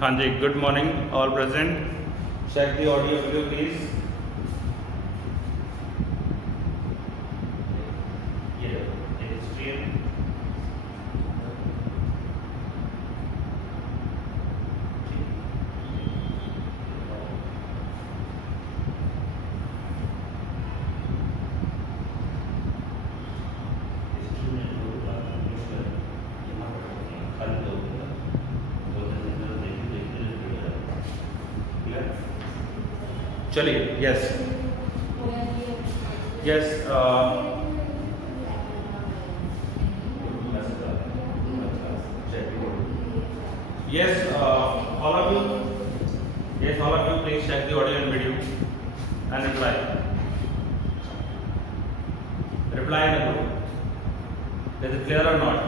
हाँ जी, good morning all present. Check the audio video please. चलिए, yes yes yes, all of you, please check the audio and video and reply in the group. Is it clear or not?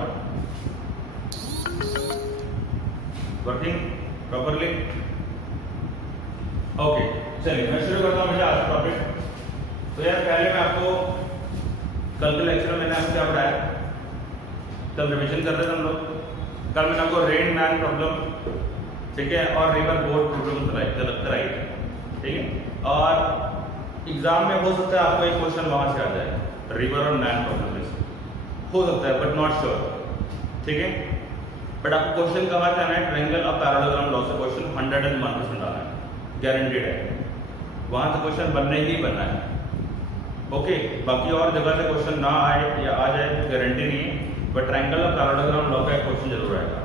Working properly? Okay, चलिए मैं शुरू करता हूँ मेरा आज topic. तो यार पहले मैं आपको कल के लेक्चर में मैंने आपको क्या पढ़ाया, कल रिवीजन कर रहे थे हम लोग। कल मैंने आपको रेन मैन प्रॉब्लम, ठीक है, और रिवर बोट प्रॉब्लम कराई, ठीक है। और एग्जाम में हो सकता है आपको एक क्वेश्चन वहां से आ जाए, रिवर और मैन प्रॉब्लम में हो सकता है, बट नॉट श्योर, ठीक है। बट आपको क्वेश्चन कहाँ से आना है, ट्रायंगल और पैरालेलोग्राम लॉ से क्वेश्चन 101% आना है, गारंटेड है, वहां से क्वेश्चन बनने ही बनना है। ओके, बाकी और जगह से क्वेश्चन ना आए या आ जाए गारंटी नहीं है, बट ट्रायंगल और पैरालेलोग्राम लॉ का क्वेश्चन जरूर आएगा,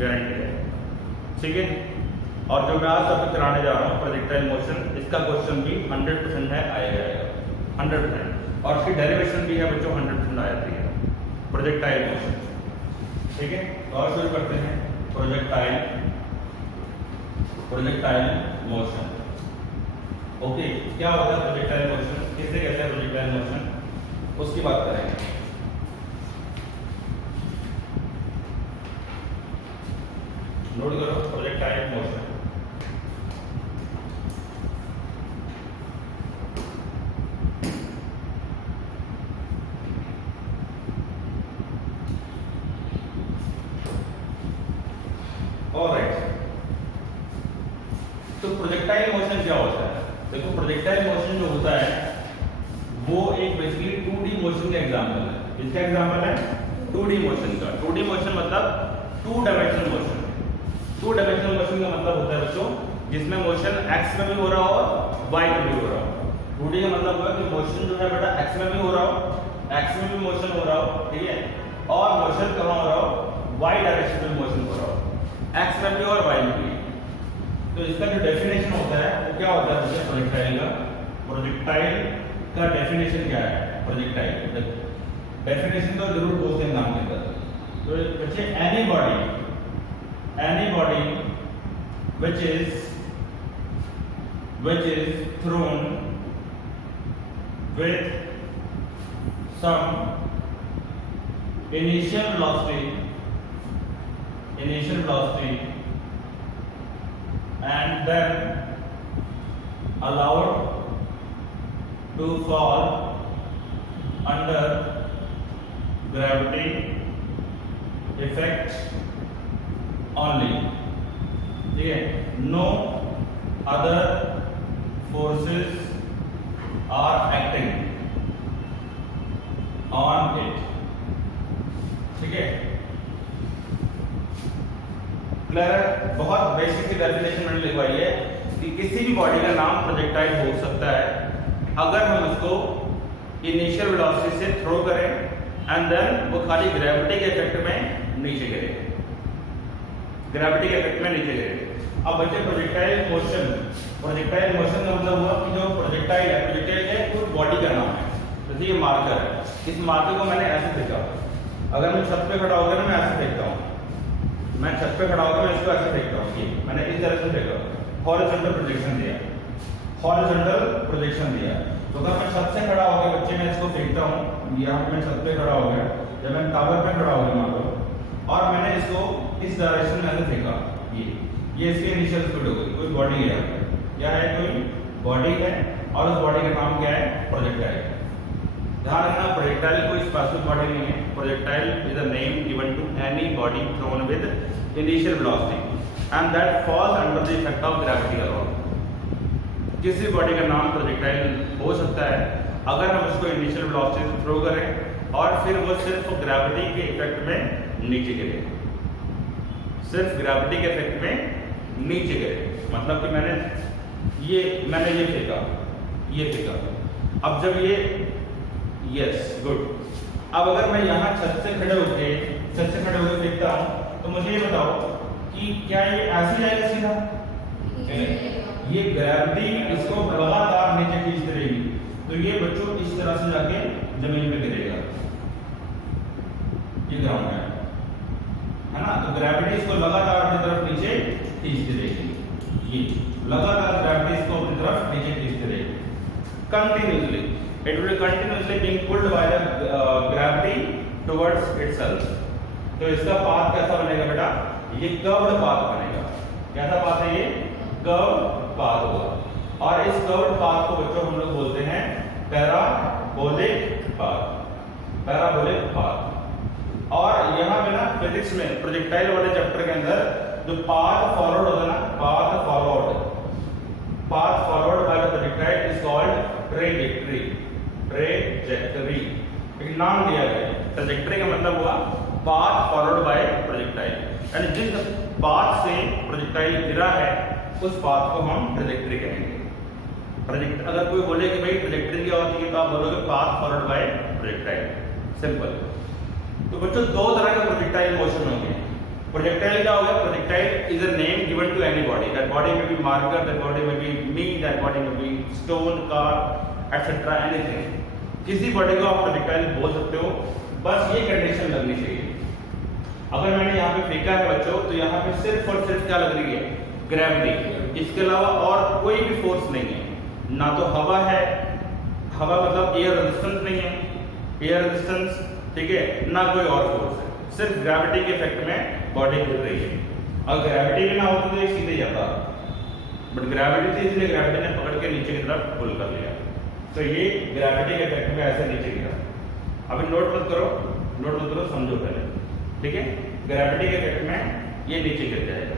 गारंटी है, ठीक है। और जो मैं आज आपको कराने जा रहा हूँ प्रोजेक्टाइल मोशन, इसका क्वेश्चन भी 100% है, आएगा 100%, और उसकी डेरिवेशन भी है बच्चों 100% आ जाती है प्रोजेक्टाइल मोशन, ठीक है। और शुरू करते हैं प्रोजेक्टाइल मोशन। ओके, क्या होता है प्रोजेक्टाइल मोशन, किसे कहते हैं प्रोजेक्टाइल मोशन, उसकी बात करेंगे। नोट करो प्रोजेक्टाइल मोशन। ऑलराइट, तो प्रोजेक्टाइल मोशन क्या होता है? देखो, प्रोजेक्टाइल मोशन जो होता है वो एक बेसिकली 2D मोशन का एग्जांपल है। इसका एग्जांपल है 2D मोशन का। 2D मोशन मतलब 2 डायमेंशनल मोशन। 2 डायमेंशनल मोशन का मतलब होता है बच्चों जिसमें मोशन x में भी हो रहा हो और y में भी हो रहा हो। 2D का मतलब है कि मोशन जो है बेटा x में भी हो रहा हो, x में भी मोशन हो रहा हो, ठीक है, और मोशन कहाँ हो रहा हो, y डायरेक्शन में मोशन हो रहा हो, x में भी और y में भी। तो इसका जो डेफिनेशन होता है वो क्या होता है प्रोजेक्टाइल का? प्रोजेक्टाइल का डेफिनेशन क्या है? प्रोजेक्टाइल डेफिनेशन तो जरूर बोलते हैं नाम के अंदर। तो बच्चे, any body which is thrown with some initial velocity and then allowed to fall under gravity effect only, ठीक है, no other forces are acting on it, ठीक है। क्लियर? बहुत बेसिक सी डेफिनेशन मैंने लिखवाई है कि किसी भी बॉडी का नाम प्रोजेक्टाइल हो सकता है अगर हम उसको इनिशियल वेलोसिटी से थ्रो करें एंड देन वो खाली ग्रेविटी के इफेक्ट में नीचे गिरे, ग्रेविटी के इफेक्ट में नीचे गिरे। अब बच्चे, प्रोजेक्टाइल मोशन का मतलब हुआ कि जो प्रोजेक्टाइल है कोई बॉडी का नाम है। जैसे ये मार्कर है, इस मार्कर को मैंने ऐसे फेंका, अगर मैं छत पे खड़ा होकर मैं ऐसे फेंकता हूँ, मैं छत पे खड़ा होकर मैं इसको ऐसे फेंकता हूँ, मैंने इस तरह से फेंका, हॉरिजॉन्टल प्रोजेक्शन दिया। तो अगर मैं छत से खड़ा होकर बच्चे मैं इसको फेंकता हूँ, यहाँ पे मैं छत पे खड़ा हो गया, जब मैं टावर पे खड़ा हो गया मान लो, और मैंने इसको इस डायरेक्शन में ऐसे फेंका, ये इसकी इनिशियल स्पीड हो गई, कोई बॉडी है, क्या है, कोई बॉडी है, और उस बॉडी का नाम क्या है, प्रोजेक्टाइल। ध्यान रखना, प्रोजेक्टाइल कोई स्पेसिफिक बॉडी नहीं है। Projectile is a name given to any body thrown with initial velocity. And that falls under the effect of gravity alone. किसी बॉडी का नाम प्रोजेक्टाइल हो सकता है अगर हम उसको इनिशियल वेलोसिटी से थ्रो करें और फिर वो सिर्फ ग्रेविटी के इफेक्ट में नीचे गिरे, सिर्फ ग्रेविटी के इफेक्ट में नीचे गिरे। मतलब कि मैंने ये फेंका, अब जब ये यस गुड, अब अगर मैं यहाँ छत से खड़े होकर फेंकता हूँ तो मुझे ये बताओ कि क्या ये ऐसे जाएगा सीधा? ये ग्रेविटी इसको लगातार नीचे खींचती रहेगी, तो ये बच्चों इस तरह से जाके जमीन पे गिरेगा। ये ग्राउंड है ना? तो ग्रेविटी इसको लगातार अपनी तरफ नीचे खींचती रहेगी, ये लगातार ग्रेविटी इसको अपनी तरफ नीचे खींचती रहेगी continuously. It will continuously being pulled by the gravity towards itself. तो इसका पाथ कैसा बनेगा बेटा? ये कर्व्ड पाथ बनेगा। कैसा पाथ है ये? कर्व्ड पाथ होगा। और इस कर्व्ड पाथ को बच्चों हम लोग बोलते हैं पैराबोलिक पाथ। और यहाँ पे ना फिजिक्स में प्रोजेक्टाइल वाले चैप्टर के अंदर जो पाथ फॉरवर्ड होता है ना, path forward by the projectile is called trajectory. एक नाम दिया गया है। ट्रेजेक्टरी का मतलब हुआ पाथ फॉरवर्ड बाय प्रोजेक्टाइल, यानी जिस पाथ से प्रोजेक्टाइल गिरा है उस पाथ को हम ट्रेजेक्टरी कहेंगे। अगर कोई बोले कि भाई ट्रेजेक्टरी क्या होती है तो आप बोलोगे path forward bye projectile, simple. तो बच्चों दो तरह के प्रोजेक्टाइल मोशन होंगे। प्रोजेक्टाइल क्या होगा? Projectile is a name given to any body. That body may be marker, that body may be me, that body may be stone, car etcetera, anything. किसी body को आप प्रोजेक्टाइल बोल सकते हो, बस ये कंडीशन लगनी चाहिए। अगर मैंने यहाँ पे फेंका है बच्चों, तो यहाँ पे सिर्फ और सिर्फ क्या लग रही है? ग्रेविटी। इसके अलावा और कोई भी फोर्स नहीं है, ना तो हवा है, हवा मतलब एयर रेजिस्टेंस नहीं है, एयर रेजिस्टेंस, ठीक है, ना कोई और फोर्स है, सिर्फ ग्रेविटी के इफेक्ट में बॉडी गिर रही है। अगर ग्रेविटी भी ना होती तो ये सीधे जाता, बट ग्रेविटी थी इसलिए ग्रेविटी ने पकड़ के नीचे की तरफ पुल कर लिया, तो ये ग्रेविटी के इफेक्ट में ऐसे नीचे गिरा। अभी नोट मत करो, समझो पहले, ठीक है? ग्रेविटी के इफेक्ट में ये नीचे गिर जाएगा।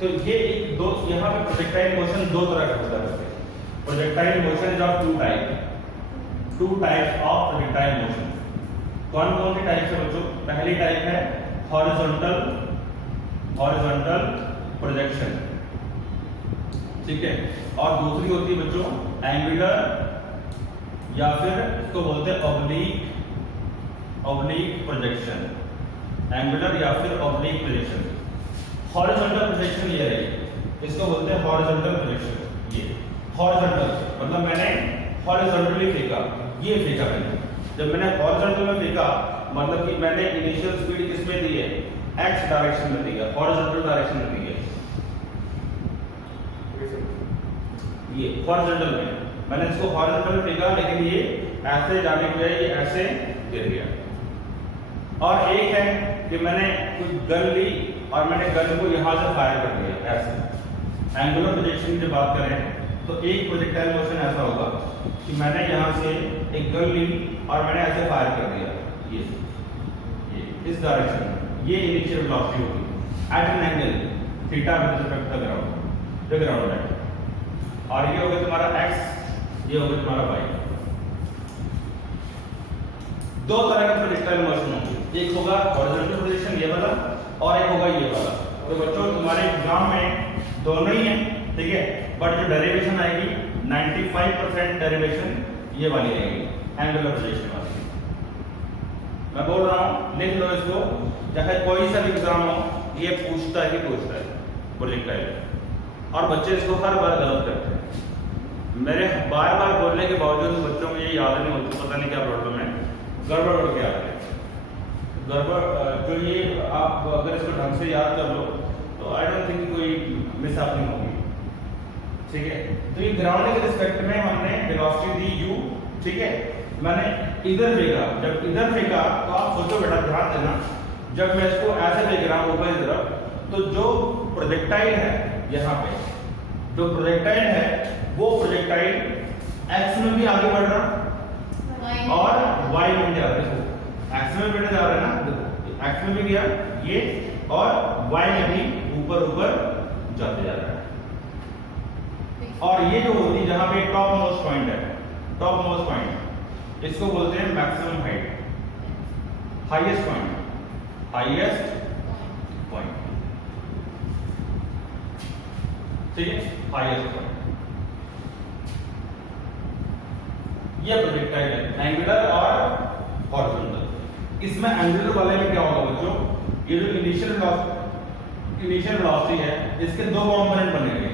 तो ये एक दो, यहाँ पे प्रोजेक्टाइल मोशन दो तरह का होता है। Projectile motion is of two types of projectile motion. कौन कौन सी टाइप्स है बच्चों? पहली टाइप है हॉरिजॉन्टल प्रोजेक्शन, ठीक है, और दूसरी होती है बच्चों एंगुलर या फिर इसको बोलते हैं ऑब्लिक प्रोजेक्शन, एंगुलर या फिर ऑब्लिक प्रोजेक्शन। हॉरिजॉन्टल प्रोजेक्शन ये रही, इसको बोलते हैं हॉरिजॉन्टल प्रोजेक्शन। ये हॉरिजॉन्टल मतलब मैंने हॉरिजॉन्टली फेंका, ये फेंका मैंने। जब मैंने हॉरिजॉन्टल में फेंका मतलब कि मैंने इनिशियल स्पीड किस में दी है? एक्स डायरेक्शन में दी है, हॉरिजॉन्टल डायरेक्शन में दी है। ये हॉरिजॉन्टल में मैंने इसको हॉरिजॉन्टल में फेंका, लेकिन ये ऐसे जाने के बजाय ये ऐसे गिर गया। और एक है कि मैंने कुछ गन ली और मैंने गन को यहाँ से फायर कर दिया ऐसे। एंगुलर प्रोजेक्शन की बात करें तो एक प्रोजेक्टाइल मोशन ऐसा होगा कि मैंने यहाँ से एक गन ली और मैंने ऐसे फायर कर दिया, ये इस डायरेक्शन में, ये इनिशियल वेलोसिटी होगी at an angle theta with respect to the ground है। और ये होगा तुम्हारा x, ये होगा तुम्हारा y। दो तरह के प्रोजेक्टाइल मोशन होंगे, एक होगा हॉरिजॉन्टल प्रोजेक्शन ये वाला और एक होगा ये वाला। तो बच्चों तुम्हारे एग्जाम में दोनों ही है, ठीक है, बट जो डेरिवेशन आएगी 95% डेरिवेशन ये वाली रहेगी, एंगुलर प्रोजेक्शन वाली। मैं बोल रहा हूँ, लिख लो इसको, चाहे कोई सा भी एग्जाम हो ये पूछता है प्रोजेक्टाइल, और बच्चे इसको हर बार गलत करते हैं। मेरे बार बार बोलने के बावजूद बच्चों को ये याद नहीं होती, पता नहीं क्या प्रॉब्लम है, गड़बड़ हो गया है। गड़बड़ जो ये आप अगर इसको ढंग से याद कर लो तो आई डोंट थिंक कोई मिस हैपनिंग होगी, ठीक है। तो ये ग्राउंड के रिस्पेक्ट में हमने वेलोसिटी दी u, ठीक है। मैंने इधर फेंका, जब इधर फेंका तो आप सोचो बेटा, ध्यान देना, जब मैं इसको ऐसे फेंक रहा हूँ ऊपर की तरफ, तो जो प्रोजेक्टाइल है यहाँ पे, जो प्रोजेक्टाइल है वो प्रोजेक्टाइल x में भी आगे बढ़ रहा और y में भी जा रहा है। एक्स में बेटा जा रहा है ना, एक्स में भी गया ये, और वाई में भी ऊपर ऊपर जाते जा रहा है। और ये जो होती है जहां पे टॉप मोस्ट पॉइंट है, टॉप मोस्ट पॉइंट, इसको बोलते हैं maximum height, highest point, highest point, ठीक है, हाईएस्ट पॉइंट। ये प्रोजेक्टाइल है, एंगुलर और हॉरिजॉन्टल। इसमें एंगुलर वाले में क्या होगा बच्चों, ये जो इनिशियल वेलोसिटी है इसके दो कंपोनेंट बनेंगे,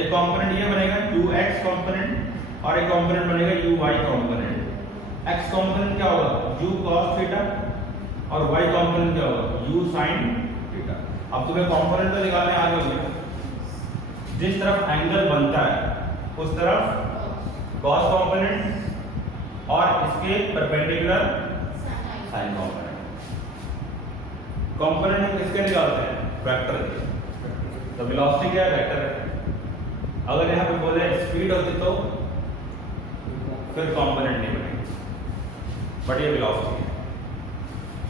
एक कंपोनेंट ये बनेगा ux कंपोनेंट और एक कंपोनेंट बनेगा uy कंपोनेंट। x कंपोनेंट क्या होगा u cos थीटा और y कंपोनेंट क्या होगा u sin थीटा। अब तुम्हें कंपोनेंट तो निकालने आ गए, जिस तरफ एंगल बनता है उस तरफ cos कंपोनेंट और इसके परपेंडिकुलर sin कंपोनेंट। कंपोनेंट हम किसके निकालते हैं, वेक्टर के। तो वेलोसिटी क्या है, वेक्टर है। अगर यहाँ पे बोले स्पीड होती तो फिर कंपोनेंट नहीं बनेगा, बट ये वेलोसिटी है।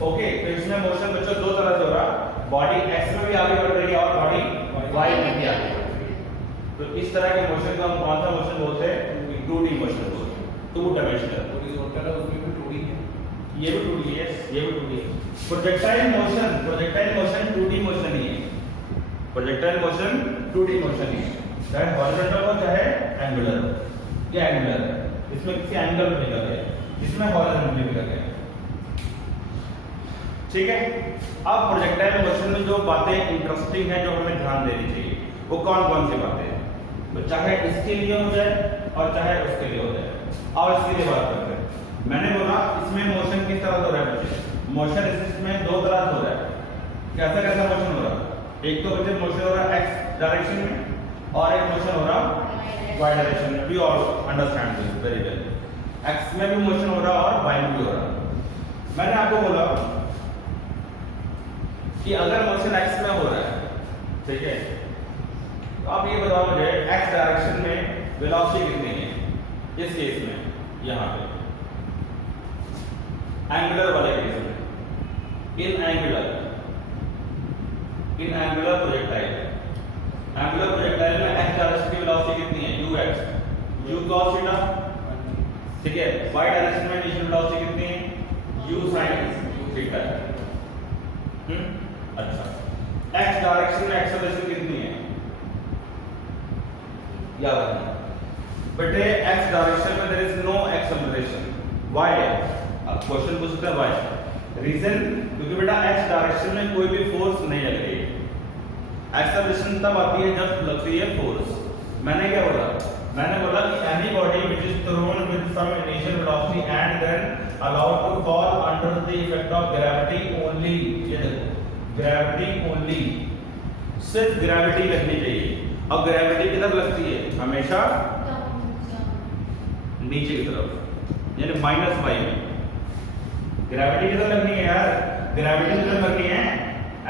ओके, तो इसमें मोशन बच्चों दो तरह से हो रहा, बॉडी एक्स में भी आगे बढ़ रही है और बॉडी वाई में भी आगे बढ़ रही है। तो इस तरह के मोशन को हम कौन सा मोशन बोलते हैं, 2D मोशन बोलते हैं, 2 डायमेंशनल। हॉरिजॉन्टल है उसमें भी 2D है, ये भी 2D है, ये भी 2D है। प्रोजेक्टाइल मोशन 2D मोशन ही है, प्रोजेक्टाइल मोशन 2D मोशन ही है, चाहे हॉरिजॉन्टल हो चाहे एंगुलर हो। ये एंगुलर है, इसमें किसी एंगल पे निकल गया, इसमें हॉरिजॉन्टल निकल गया, ठीक है। अब प्रोजेक्टाइल मोशन में जो बातें इंटरेस्टिंग है जो हमें ध्यान देनी चाहिए वो कौन कौन सी बातें हैं, तो चाहे इसके लिए हो जाए और चाहे उसके लिए हो जाए। और इसके लिए बात करते हैं, मैंने बोला इसमें मोशन किस तरह से हो रहा है बच्चे, मोशन इसमें दो तरह से हो रहा है। कैसा कैसा मोशन हो रहा है, एक तो बच्चे मोशन हो रहा है एक्स डायरेक्शन में और एक मोशन हो रहा वाई डायरेक्शन में। We all understand this very well. X में भी मोशन हो रहा और वाई में भी हो रहा। मैंने आपको बोला कि अगर मोशन एक्स में हो रहा है, ठीक है, तो आप ये बताओ मुझे एक्स डायरेक्शन में वेलोसिटी कितनी है इस केस में, यहां पे एंगुलर वाले केस में, in angular projectile, angular projectile में एक्स डायरेक्शन की वेलोसिटी कितनी है, ux, u cos थीटा, ठीक है। y डायरेक्शन में इनिशियल वेलोसिटी कितनी है, u sin थीटा। अच्छा, x डायरेक्शन में एक्सेलरेशन कितनी है, याद रखना बेटे, x डायरेक्शन में there is no acceleration. why? अब क्वेश्चन पूछता है why, रीजन क्योंकि बेटा x डायरेक्शन में कोई भी फोर्स नहीं लग रही है। एक्सेलरेशन तब आती है जब लगती है फोर्स। मैंने क्या बोला, मैंने बोला कि any body which is thrown with some initial velocity and then allowed to fall under the effect of gravity only, ये देखो ग्रेविटी ओनली, सिर्फ ग्रेविटी लगनी चाहिए। और ग्रेविटी किधर लगती है, हमेशा नीचे की तरफ, यानी माइनस वाई में। ग्रेविटी किधर लगनी है यार, ग्रेविटी किधर लगनी है,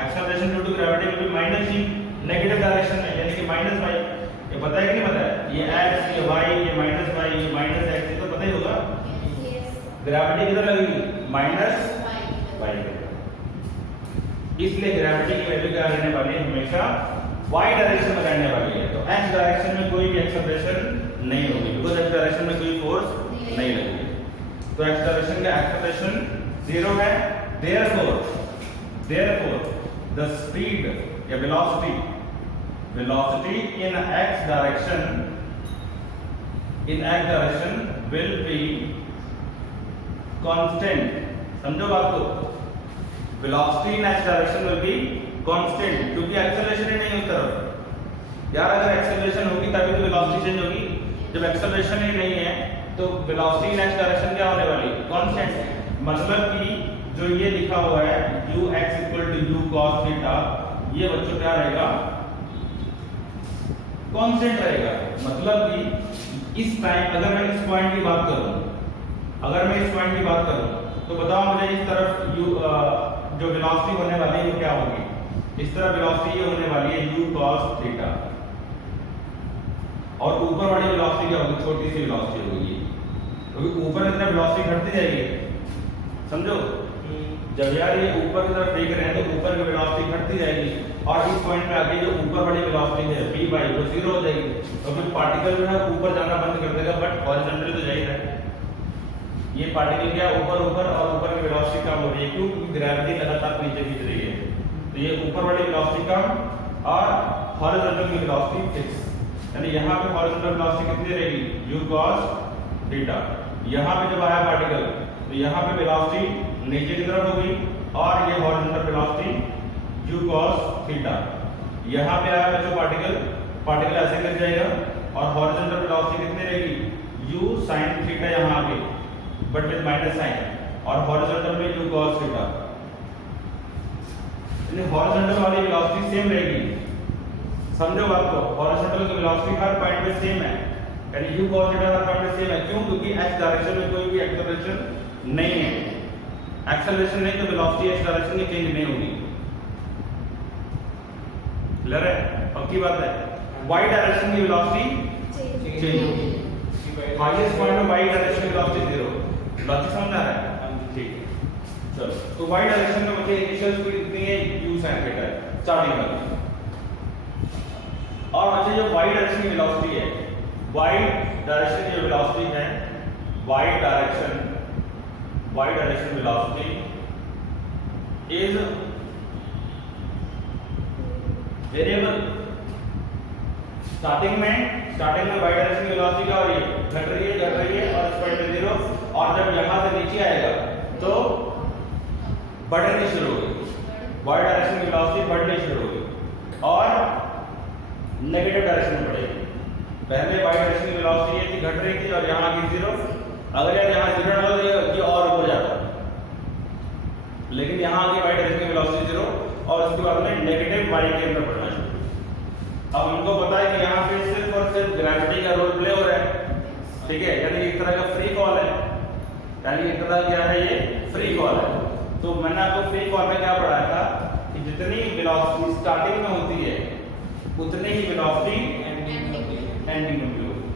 acceleration due to gravity will be minus g, negative direction में, यानी कि माइनस वाई। ये पता है कि नहीं पता है, ये x, ये y, ये माइनस y, ये माइनस x, ये तो पता ही होगा। ग्रेविटी किधर लगेगी, माइनस y। इसलिए ग्रेविटी की वैल्यू क्या रहने वाली है, हमेशा y डायरेक्शन में रहने वाली है। तो x डायरेक्शन में कोई भी एक्सेलरेशन नहीं होगी, बिकॉज़ x डायरेक्शन में कोई फोर्स नहीं लगेगी। तो x डायरेक्शन का एक्सेलरेशन 0 है। therefore the speed या velocity in x direction will be constant। समझो बात को, velocity in x direction will be constant, क्योंकि एक्सेलरेशन ही नहीं उस तरफ यार। अगर एक्सेलरेशन होगी तभी तो वेलोसिटी चेंज होगी, जब एक्सेलरेशन ही नहीं है तो वेलोसिटी इन एक्स डायरेक्शन क्या होने वाली, कांस्टेंट। मतलब कि जो ये लिखा हुआ है ux u cos थीटा, ये बच्चों क्या रहेगा, कांस्टेंट रहेगा। मतलब कि इस टाइम अगर मैं इस पॉइंट की बात करूं, तो बताओ मुझे इस तरफ जो वेलोसिटी होने वाली है वो क्या होगी, इस तरफ वेलोसिटी ये होने वाली है u cos थीटा, और ऊपर वाली वेलोसिटी क्या होगी, छोटी सी वेलोसिटी होगी, क्योंकि ऊपर इतना वेलोसिटी घटती जाएगी, समझो। जब यार ये ऊपर की तरफ फेंक रहे हैं तो ऊपर की वेलोसिटी घटती जाएगी और इस पॉइंट पे आके जो ऊपर वाली वेलोसिटी है v बाई वो 0 हो जाएगी, तो फिर पार्टिकल जो है ऊपर जाना बंद कर देगा, बट हॉरिजॉन्टली तो जा ही रहा है। ये पार्टिकल क्या ऊपर और ऊपर की वेलोसिटी कम हो रही है, क्यों? क्योंकि ग्रेविटी लगातार नीचे खींच रही है, तो ये ऊपर वाली वेलोसिटी कम और हॉरिजॉन्टल की वेलोसिटी फिक्स, यानी यहाँ पे हॉरिजॉन्टल वेलोसिटी कितनी रहेगी u cos थीटा। यहाँ पे जब आया पार्टिकल तो यहाँ पे वेलोसिटी नीचे की तरफ होगी और ये horizontal velocity u cos theta. यहाँ पे आया बच्चों पार्टिकल ऐसे कर जाएगा और हॉरिजॉन्टल वेलोसिटी कितनी रहेगी u sin थीटा यहाँ आगे, बट विद माइनस साइन, और हॉरिजॉन्टल में u cos थीटा। यानी हॉरिजॉन्टल वाली वेलोसिटी सेम रहेगी, समझो बात को, हॉरिजॉन्टल की वेलोसिटी हर पॉइंट पे सेम है, यानी u cos थीटा हर पॉइंट पे सेम है। क्यों? क्योंकि x डायरेक्शन में कोई भी एक्सेलरेशन नहीं है, एक्सेलरेशन नहीं तो वेलोसिटी x डायरेक्शन की चेंज नहीं होगी। क्लियर है? पक्की बात है। y डायरेक्शन की वेलोसिटी चेंज होगी, हाईएस्ट पॉइंट में y डायरेक्शन की वेलोसिटी 0। लॉजिक समझ आ रहा है? ठीक है, चलो। तो y डायरेक्शन में मुझे इनिशियल स्पीड कितनी है? u sin थीटा है स्टार्टिंग में। और अच्छा जो y डायरेक्शन की वेलोसिटी है, y डायरेक्शन की जो वेलोसिटी है, y direction velocity is variable. Starting में y डायरेक्शन की वेलोसिटी क्या हो रही है? घट रही है और इस पॉइंट पे 0, और जब यहां से नीचे आएगा तो बढ़नी शुरू होगी, y डायरेक्शन की वेलोसिटी बढ़नी शुरू होगी और नेगेटिव डायरेक्शन में बढ़ेगी। पहले y डायरेक्शन की वेलोसिटी ये थी, घट रही थी, और यहां आ गई 0। अगर यार यहां 0 ना हो तो ये और ऊपर जाता, लेकिन यहां आ गई y डायरेक्शन की वेलोसिटी 0 और उसके बाद में नेगेटिव y के अंदर बढ़ना शुरू। अब हमको पता है कि यहाँ पे सिर्फ और सिर्फ ग्रेविटी का रोल प्ले हो रहा है, ठीक है, यानी एक तरह का फ्री फॉल है, यानी एक तरह क्या है, ये फ्री फॉल है। तो मैंने आपको फ्री फॉल में क्या पढ़ाया था कि जितनी वेलोसिटी स्टार्टिंग में होती है उतनी ही वेलोसिटी एंडिंग में भी होगी।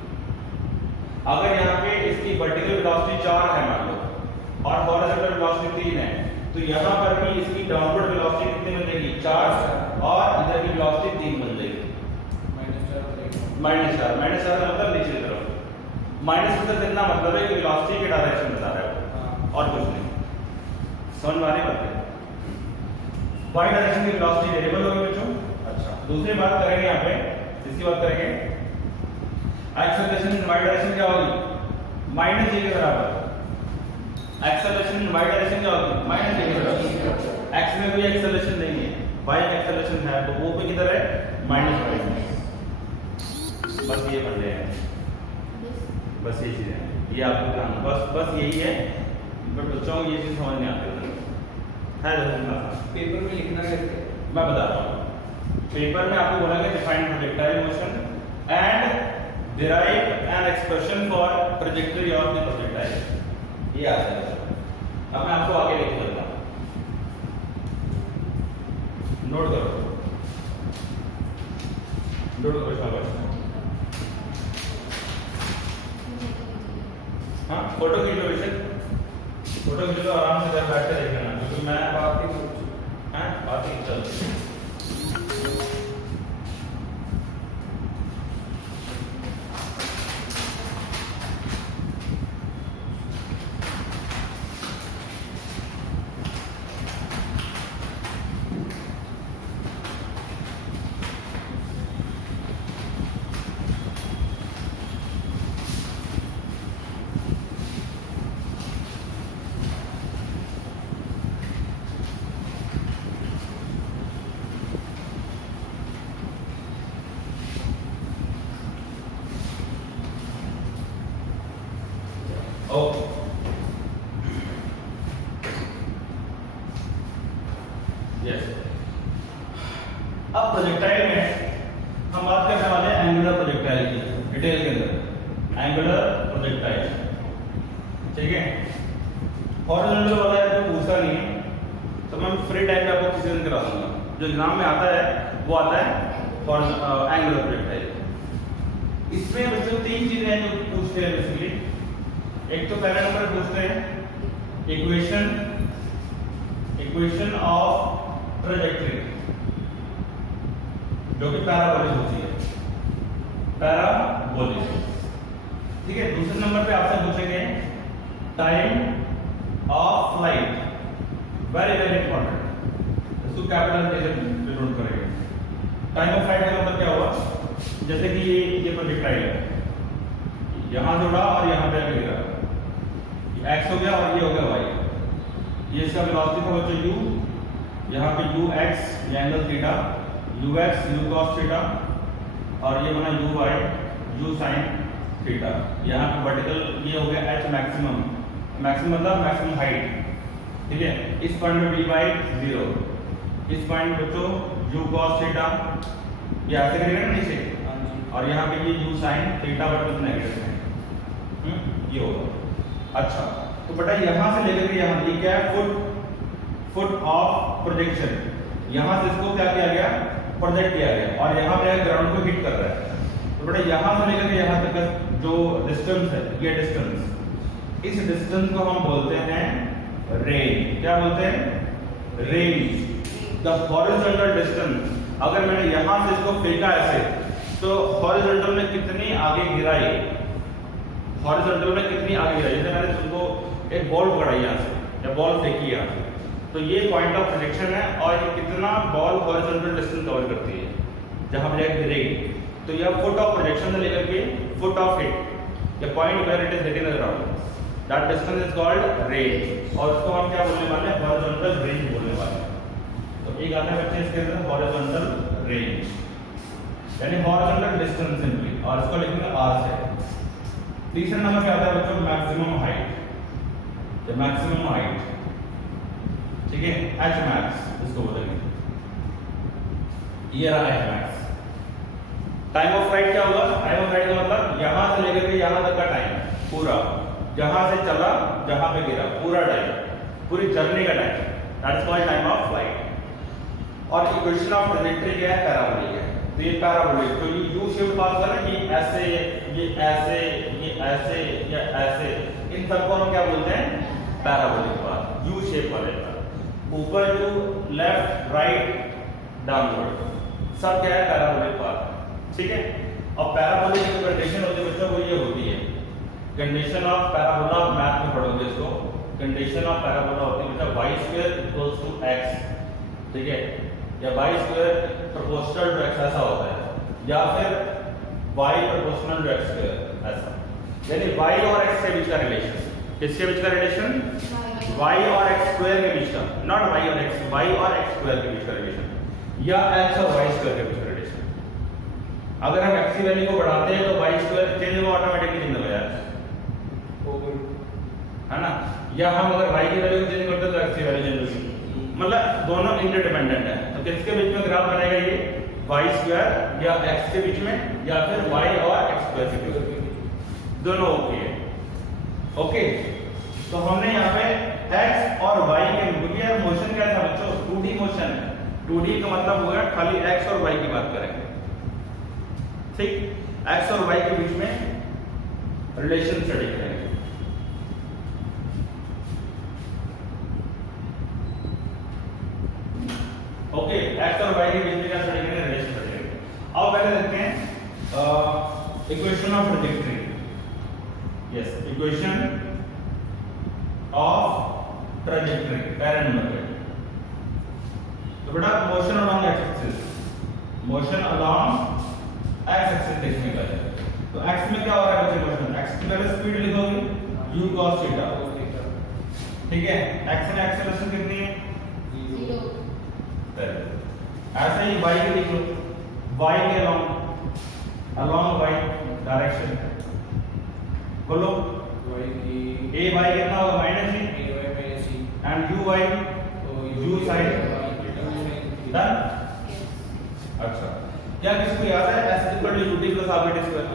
अगर यहाँ पे इसकी वर्टिकल वेलोसिटी 4 है मान लो और हॉरिजॉन्टल वेलोसिटी 3 है, तो यहाँ पर भी इसकी डाउनवर्ड वेलोसिटी कितनी बन जाएगी? 4, और इधर की वेलोसिटी 3 बन जाएगी, -4 मतलब नीचे की तरफ। माइनस की तरफ इतना मतलब है कि वेलोसिटी के डायरेक्शन बता रहा है और कुछ नहीं। समझ में आ रही बात है? y डायरेक्शन की वेलोसिटी वेरिएबल होगी बच्चों। अच्छा, दूसरी बात करेंगे यहाँ पे, इसकी बात करेंगे एक्सेलरेशन y डायरेक्शन क्या होगी? -g के बराबर। एक्सेलरेशन y डायरेक्शन क्या होगी? -g के बराबर। x में कोई एक्सेलरेशन नहीं है, y में एक्सेलरेशन है, तो वो पे किधर है? -y। बस ये बन रहे हैं, बस ये चीज है, ये आपको ध्यान, बस यही है, बट बच्चों को ये चीज समझ नहीं आती है। पेपर में लिखना कैसे? मैं बता रहा हूँ, पेपर में आपको बोला गया define projectile motion and derive an expression for trajectory of the projectile, ये आता है। अब मैं आपको आगे लेके चलता हूँ, नोट करो शाबाश। हाँ, फोटो खींच लो, वैसे फोटो खींच लो, आराम से बैठ कर देख लेना, क्योंकि मैं बात ही चल। Okay, yes. अब प्रोजेक्टाइल में हम बात करने वाले हैं एंगुलर प्रोजेक्टाइल की, डिटेल के अंदर एंगुलर प्रोजेक्टाइल, ठीक है। हॉरिजॉन्टल वाला है तो पूछता नहीं है, तो मैं फ्री टाइम पे आपको किसी दिन करा दूंगा। जो एग्जाम में आता है वो आता है एंगुलर प्रोजेक्टाइल। इसमें बच्चों 3 चीजें हैं जो पूछते हैं बेसिकली। एक तो पहला नंबर पूछते हैं इक्वेशन इक्वेशन ऑफ ट्रेजेक्टरी जो कि पैराबोलिक होती है, पैराबोलिक। ठीक है, दूसरे नंबर पे आपसे पूछेंगे time of flight, very very important, इसको कैपिटल लेकर नोट करेंगे। टाइम ऑफ फ्लाइट का मतलब क्या हुआ, जैसे कि ये प्रोजेक्टाइल है, यहां जुड़ा और यहां पे आके गिरा, ये x हो गया और ये हो गया y। ये इसका वेलोसिटी था बच्चों u, यहाँ पे ux ये angle theta, ux u cos theta, और ये बना uy u sin थीटा। यहाँ पे वर्टिकल ये हो गया h मैक्सिमम, मैक्सिमम मतलब मैक्सिमम हाइट। ठीक है, इस पॉइंट पे b बाई 0, इस पॉइंट बच्चों u cos थीटा, ये ऐसे करेगा ना नीचे, और यहाँ पे ये u sin theta but negative है, ये होगा। अच्छा, तो बेटा यहाँ से लेकर के यहाँ ये क्या है, फुट ऑफ प्रोजेक्शन, यहाँ से इसको क्या किया गया, प्रोजेक्ट किया गया, और यहाँ पे ग्राउंड को हिट कर रहा है। तो बेटा यहाँ से लेकर के यहाँ तक का जो डिस्टेंस है, ये डिस्टेंस, इस डिस्टेंस को हम बोलते हैं रेंज। क्या बोलते हैं, रेंज। द हॉरिजॉन्टल डिस्टेंस, अगर मैंने यहाँ से इसको फेंका ऐसे, तो हॉरिजॉन्टल में कितनी आगे गिरा ये, हॉरिजॉन्टल में कितनी आगे गिरा, जैसे मैंने तुमको एक बॉल पकड़ाई यहाँ से या बॉल फेंकी यहाँ से, तो ये पॉइंट ऑफ प्रोजेक्शन है, और ये कितना बॉल हॉरिजॉन्टल डिस्टेंस कवर करती है जहां पर जाके गिरेगी। तो यह फुट ऑफ प्रोजेक्शन से लेकर के foot of hit, the point where it is hitting the ground, that distance is called range, और उसको हम क्या बोलने वाले हैं, हॉरिजॉन्टल रेंज बोलने वाले हैं। तो एक आता है बच्चे इसके अंदर हॉरिजॉन्टल रेंज, यानी हॉरिजॉन्टल डिस्टेंस सिंपली, और इसको लिखेंगे r से। तीसरे नंबर पे आता है बच्चों maximum height, the maximum height. ठीक है, h max इसको बोलेंगे, ये रहा h max। Time of flight क्या होगा, टाइम ऑफ फ्लाइट का मतलब यहां से लेकर के यहां तक का टाइम पूरा, जहां से चला जहां पे गिरा, पूरा टाइम, पूरी जर्नी का time, that is called time of flight. और इक्वेशन ऑफ ट्रैजेक्टरी क्या है, पैराबोलिक है। तो ये पैराबोलिक, तो ये u शेप पास कर रहा है, ये ऐसे, ये ऐसे, ये ऐसे या ऐसे, इन सबको हम क्या बोलते हैं, पैराबोलिक पाथ, u शेप वाले पाथ, ऊपर टू लेफ्ट राइट डाउनवर्ड, सब क्या है, पैराबोलिक पाथ। ठीक है, और पैराबोलिक की कंडीशन होती है बच्चों को, ये होती है कंडीशन ऑफ पैराबोला, मैथ में पढ़ोगे इसको, कंडीशन ऑफ पैराबोला होती है बेटा y square equals to x। ठीक है, या y square proportional to x ऐसा होता है, या फिर y proportional to x square ऐसा, यानी y और x के बीच का रिलेशन, किसके बीच का रिलेशन, y और x स्क्वायर के बीच का, नॉट y और x, y और x स्क्वायर के बीच का रिलेशन, या x और y स्क्वायर के बीच का रिलेशन। अगर हम x की वैल्यू को बढ़ाते हैं तो y स्क्वायर चेंज होगा, ऑटोमेटिकली चेंज हो जाएगा, है ना, या हम अगर y की वैल्यू को चेंज करते हैं तो x की वैल्यू चेंज होगी, मतलब दोनों इंटरडिपेंडेंट है। तो किसके बीच में ग्राफ बनेगा, ये y स्क्वायर या x के बीच में, या फिर y और x स्क्वायर के बीच में, दोनों ओके है। ओके, तो हमने यहाँ पे x और y के, क्योंकि यार मोशन क्या था बच्चों, 2D मोशन, 2D का मतलब होगा खाली x और y की बात करेंगे। ठीक, x और y के बीच में रिलेशन स्टडी करेंगे। ओके, x और y के बीच में क्या स्टडी करेंगे, रिलेशन स्टडी करेंगे। अब पहले देखते हैं equation of trajectory. Yes, equation of trajectory, पहले नंबर पे। तो बेटा motion along x axis, motion along x axis देखने का है। तो x में क्या हो रहा है बच्चे, मोशन x की पहले स्पीड लिखोगे u cos थीटा। ठीक है, x में एक्सेलरेशन कितनी है, 0। ऐसे ही y की लिख लो, y के अलोंग y डायरेक्शन बोलो, y की a y कितना होगा, minus c, and u y u sin done. अच्छा, क्या किसको याद है, s equal to ut plus r बटे स्क्वायर।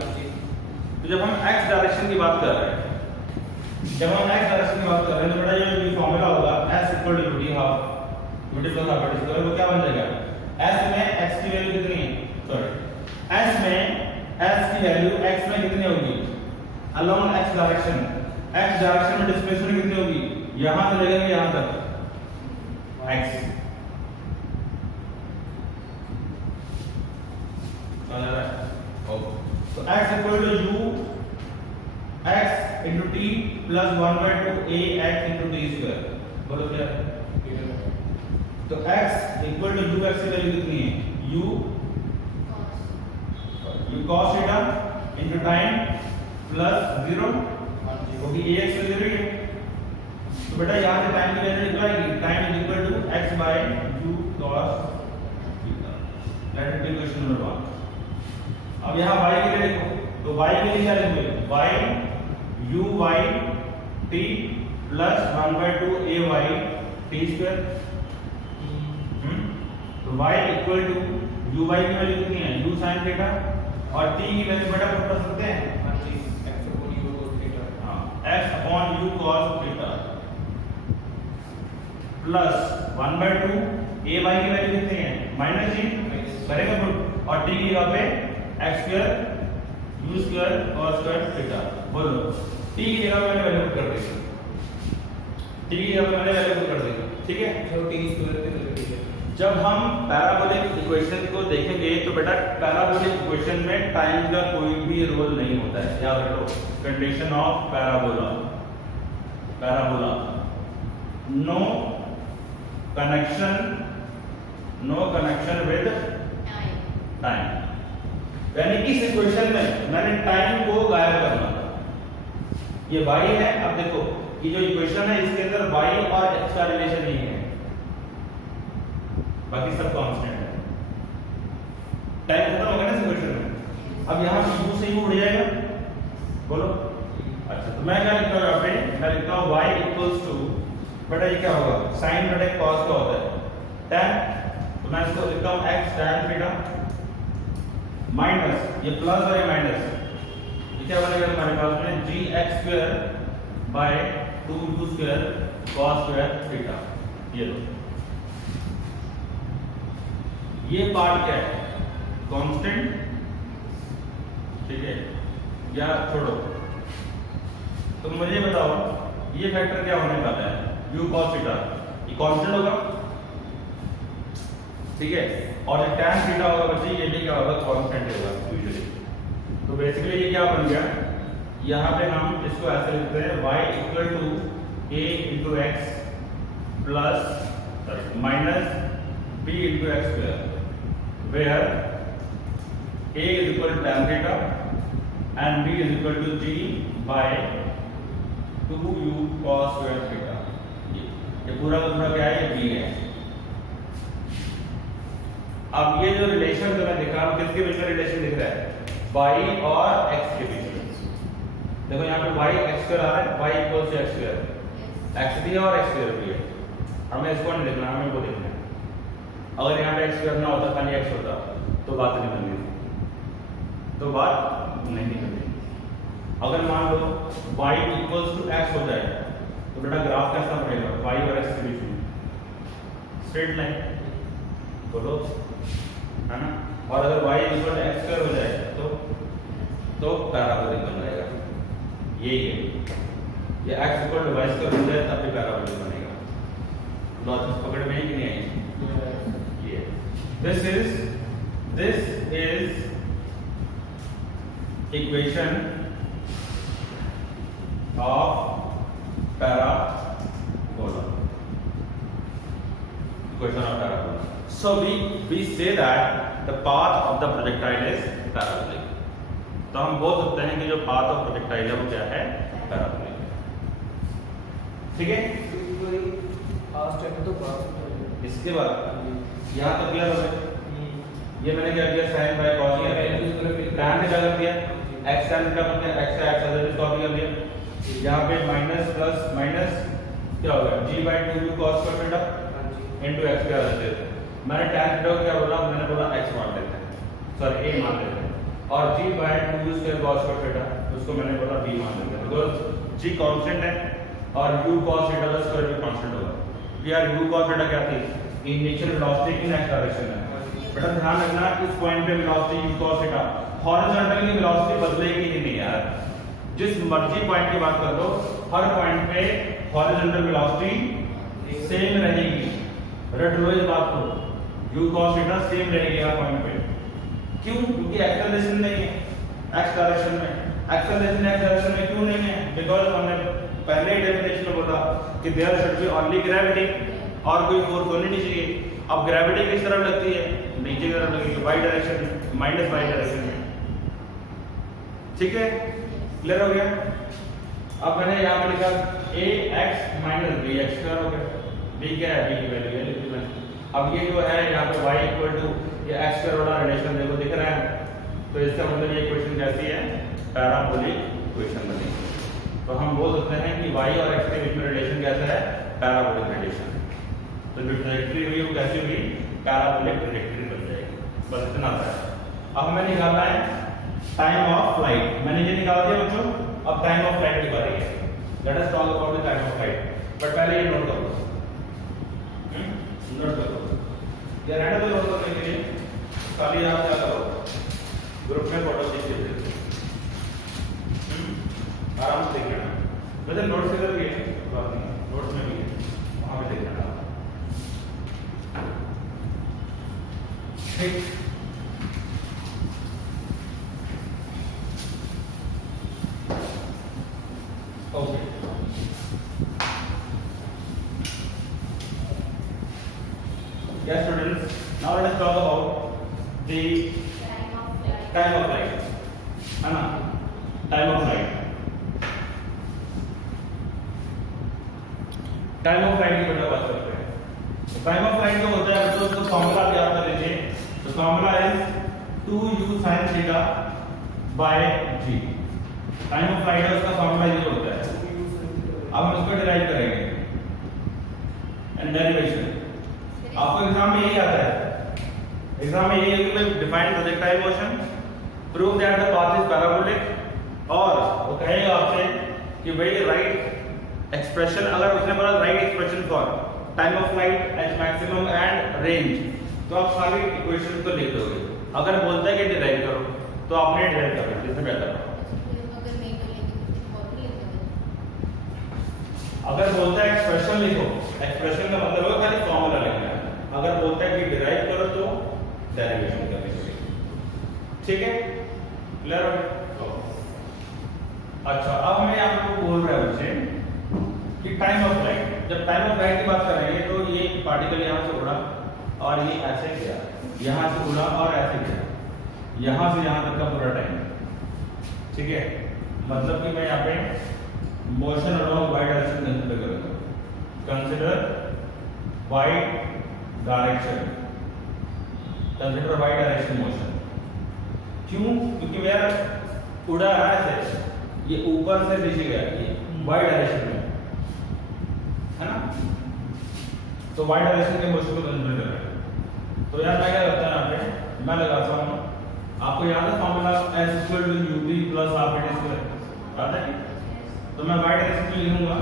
तो जब हम x डायरेक्शन की बात कर रहे हैं, जब हम x डायरेक्शन की बात कर रहे हैं, तो बेटा ये फॉर्मूला होगा s equal to ut half ut plus r बटे स्क्वायर। तो क्या बन जाएगा, s में x की वैल्यू कितनी है, सॉरी s में s की वैल्यू x में कितनी होगी, along x direction, x direction में डिस्प्लेसमेंट कितनी होगी, यहां से लेकर के यहां तक, x समझ आ रहा है? ओके, तो x equal to u x into t plus 1/2 a x into t square. बोलो क्या है? तो x equal to u x की वैल्यू कितनी है? u cos theta into time plus 0 क्योंकि ax वैल्यू है। तो बेटा यहाँ से टाइम की वैल्यू निकलेगी, time is equal to x by u cos theta. Let it be question number 1। अब यहाँ y के लिए देखो, तो y के लिए क्या लिखोगे? y u y t plus 1/2 a y t square. तो y equal to u y की वैल्यू कितनी है? u sin थीटा और t की वैल्यू बेटा पुट कर सकते हैं x upon u cos theta plus 1/2 a y की वैल्यू कितनी है? माइनस जी करेगा पुट, और t की जगह पे x square u square cos square theta. बोलो t की जगह मैंने वैल्यू पुट कर दी, t की जगह मैंने वैल्यू पुट कर दी, ठीक है? तो t स्क्वायर पे तो ठीक है। जब हम पैराबोलिक इक्वेशन को देखेंगे तो बेटा पैराबोलिक इक्वेशन में टाइम का कोई भी रोल नहीं होता है, याद रखो। Condition of parabola, parabola no connection with time, यानी कि इस इक्वेशन में मैंने टाइम को गायब करना था। ये y है, अब देखो ये जो इक्वेशन है इसके अंदर y और x का रिलेशन नहीं है, बाकी सब कांस्टेंट है। टाइम खत्म हो गया ना इस इक्वेशन में। अब यहाँ पे u से u उड़ जाएगा, बोलो। अच्छा, तो मैं क्या लिखता हूँ यहाँ पे? मैं लिखता हूँ y इक्वल्स टू, बेटा ये क्या होगा? साइन बटे कॉस का होता है tan, तो मैं इसको लिखता हूँ x tan थीटा माइनस ये प्लस और ये माइनस, ये क्या बनेगा हमारे पास में? g x square by 2u square cos square theta. ये लो, ये पार्ट क्या है? कांस्टेंट, ठीक है? या छोड़ो, तो मुझे बताओ ये फैक्टर क्या होने वाला है? u cos थीटा, ये कांस्टेंट होगा, ठीक है? और जो tan थीटा होगा बच्चे, ये भी क्या होगा? कांस्टेंट होगा यूजुअली। तो बेसिकली ये क्या बन गया? यहाँ पे हम इसको ऐसे लिखते हैं y equal to a into x plus minus b into x square, where a is equal to tan theta and b is equal to g by 2u cos square theta। ये पूरा का पूरा क्या है? b है। अब ये जो रिलेशन जो मैं दिखा रहा हूँ, किसके बीच में रिलेशन दिख रहा है? y और x के बीच में। देखो यहाँ पे y x स्क्वायर आ रहा है, y equal to x square, x भी है और x स्क्वायर भी है। हमें इसको नहीं लिखना, हमें वो लिखना है। अगर यहाँ पे x स्क्वायर ना होता, खाली x होता, तो बात नहीं बनती, तो बात नहीं बनती। अगर मान लो y इक्वल्स टू x हो जाए, तो बेटा ग्राफ कैसा बनेगा? y और x के बीच में स्ट्रेट लाइन, बोलो, है ना? और अगर y equal to x square हो जाए तो पैराबोलिक बन जाएगा। यही है, ये x equal to y square हो जाए तब भी पैराबोलिक बनेगा। लॉजिक पकड़ में ही कि नहीं आई? ये this is equation of parabola, equation of parabola। So we say that the path of the projectile is parabolic। तो हम बोल सकते हैं कि जो path of projectile है वो क्या है? parabolic, ठीक है? इसके बाद यहाँ तक क्लियर हो गया। ये मैंने क्या किया? साइन बाय कॉस किया, tan थीटा कर दिया, x tan थीटा बन गया, x का x अदर कॉपी कर दिया। यहाँ पे माइनस प्लस माइनस क्या होगा? g by 2u cos square theta into x का अदर। मैंने tan थीटा को क्या बोला? मैंने बोला x मान लेते हैं, सॉरी a मान लेते हैं, और g by 2u square cos square theta उसको मैंने बोला b मान लेते हैं, बिकॉज़ g कांस्टेंट है और u cos थीटा का स्क्वायर भी कांस्टेंट होगा। यार u cos थीटा क्या थी? इनिशियल वेलोसिटी इन x डायरेक्शन है। बेटा ध्यान रखना, इस पॉइंट पे velocity u cos theta, horizontally velocity बदलेगी ही नहीं यार। जिस मर्जी पॉइंट की बात कर लो, हर पॉइंट पे हॉरिजॉन्टल वेलोसिटी सेम रहेगी, रट लो इस बात को, u cos थीटा सेम रहेगा पॉइंट पे। क्यों? क्योंकि एक्सेलरेशन नहीं है x डायरेक्शन में। एक्सेलरेशन x डायरेक्शन में क्यों नहीं है? बिकॉज़ हमने पहले ही डेफिनेशन में बोला कि there should be only gravity, और कोई फोर्स होनी नहीं चाहिए। अब ग्रेविटी किस तरफ लगती है? नीचे की तरफ लगेगी, y डायरेक्शन में, माइनस y डायरेक्शन में। ठीक है, क्लियर हो गया? अब मैंने यहाँ पे लिखा ax माइनस bx स्क्वायर हो गया। b क्या है? b की वैल्यू है, लिख दी मैंने। अब ये जो है यहाँ पे y इक्वल टू ये x स्क्वायर वाला रिलेशन देखो दिख रहा है, तो इसका मतलब ये इक्वेशन कैसी है? पैराबोलिक इक्वेशन बनेगी। तो हम बोल सकते हैं कि y और x के बीच में रिलेशन कैसा है? Parabolic relation. तो जो ट्रैजेक्टरी हुई वो कैसी हुई? पैराबोलिक ट्रैजेक्टरी बन जाएगी। बस इतना था। अब हमें निकालना है टाइम ऑफ फ्लाइट। मैंने ये निकाल दिया बच्चों, अब टाइम ऑफ फ्लाइट की बारी है। Let us talk about the time of flight, but पहले ये नोट करो, नोट करो। ये रहने दो नोट करने के लिए, खाली आप क्या करो, ग्रुप में फोटो खींच लीजिए, आराम से देख लेना। वैसे नोट से करके बात नहीं, नोट्स में भी है, वहां पे देख लेना। ठीक, okay. Yes, students. Now let us talk about the time of flight. है ना? Time of flight. Time of flight की बेटा बात करते हैं। Time of flight जो होता है बच्चों, उसका फॉर्मूला आप याद कर लीजिए। तो फॉर्मूला है 2u sin theta by g। Time of flight है, उसका फॉर्मूला ये होता है। अब हम इसको डिराइव करेंगे एंड डेरिवेशन। आपको एग्जाम में यही आता है, एग्जाम में यही है कि define projectile motion, prove that the path is parabolic, और वो कहेगा आपसे कि भाई राइट एक्सप्रेशन, अगर उसने बोला right expression for time of flight eight maximum and range, तो आप सारी इक्वेशन को लिख दोगे। अगर बोलता है कि डिराइव करो तो आपने डिराइव कर लो, जिससे बेहतर हो। अगर बोलता है एक्सप्रेशन लिखो, एक्सप्रेशन का मतलब होगा खाली फॉर्मूला लिखना है। अगर बोलता है कि डिराइव करो तो डेरिवेशन करनी पड़ेगी। ठीक है, क्लियर हो? अच्छा, अब मैं आपको बोल रहा हूं बच्चे कि टाइम ऑफ फ्लाइट, जब टाइम ऑफ फ्लाइट की बात करेंगे तो ये पार्टिकल यहां से उड़ा और ये ऐसे गया, यहां से उड़ा और ऐसे गया, यहां से यहां तक का पूरा टाइम। ठीक है, मतलब कि मैं यहाँ पे motion along y direction consider करूंगा। Consider y direction, consider y direction motion. क्यों? क्योंकि मेरा उड़ा है ऐसे, ये ऊपर से नीचे गया, ये वाई डायरेक्शन में है ना, तो वाई डायरेक्शन के मोशन को कंसीडर कर रहे हैं। तो यार मैं क्या करता है यहाँ पे, मैं लगाता हूँ, आपको याद है formula s equal to u3 plus r t square, याद है? तो मैं y डायरेक्शन में लिखूंगा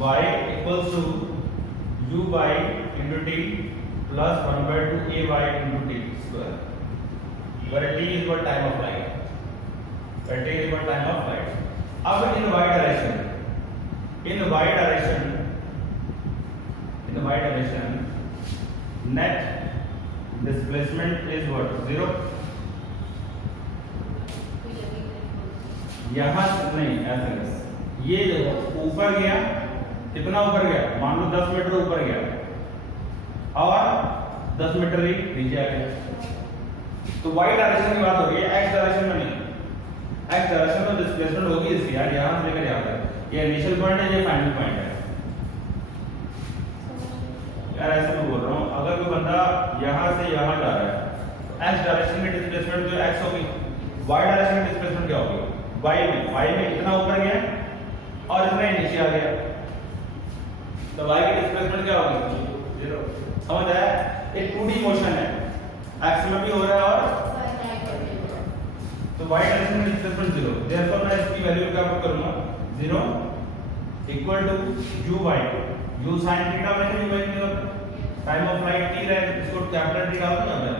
y equals to u by into t plus 1/2 a y into t square, where t is what time of flight, where t is what time of flight. अब in y direction, in y direction, in y direction, net displacement is what? 0. यहाँ नहीं, ऐसे ये देखो ऊपर गया, कितना ऊपर गया? मान लो 10 मीटर ऊपर गया और 10 मीटर ही नीचे आ गया। तो y डायरेक्शन की बात हो रही है, x डायरेक्शन में नहीं। x डायरेक्शन में डिस्प्लेसमेंट होगी इसकी यार, यहाँ से लेकर यहाँ तक। ये इनिशियल पॉइंट है, ये फाइनल पॉइंट है। यार ऐसे मैं बोल रहा हूँ, अगर कोई बंदा यहाँ से यहाँ जा रहा है तो x डायरेक्शन में डिस्प्लेसमेंट जो x होगी, y डायरेक्शन में डिस्प्लेसमेंट क्या होगी? y में इतना ऊपर गया और इतना ही नीचे आ गया, तो y की डिस्प्लेसमेंट क्या होगी? 0। समझ आया? एक 2D मोशन है, x में भी हो रहा है और तो y डायरेक्शन में डिस्प्लेसमेंट 0। देयरफॉर मैं इसकी वैल्यू क्या पुट करूंगा? 0 equal to u sin theta मैंने भी वही टाइम ऑफ फ्लाइट t रहे, इसको कैपिटल T डाल दूं मैं,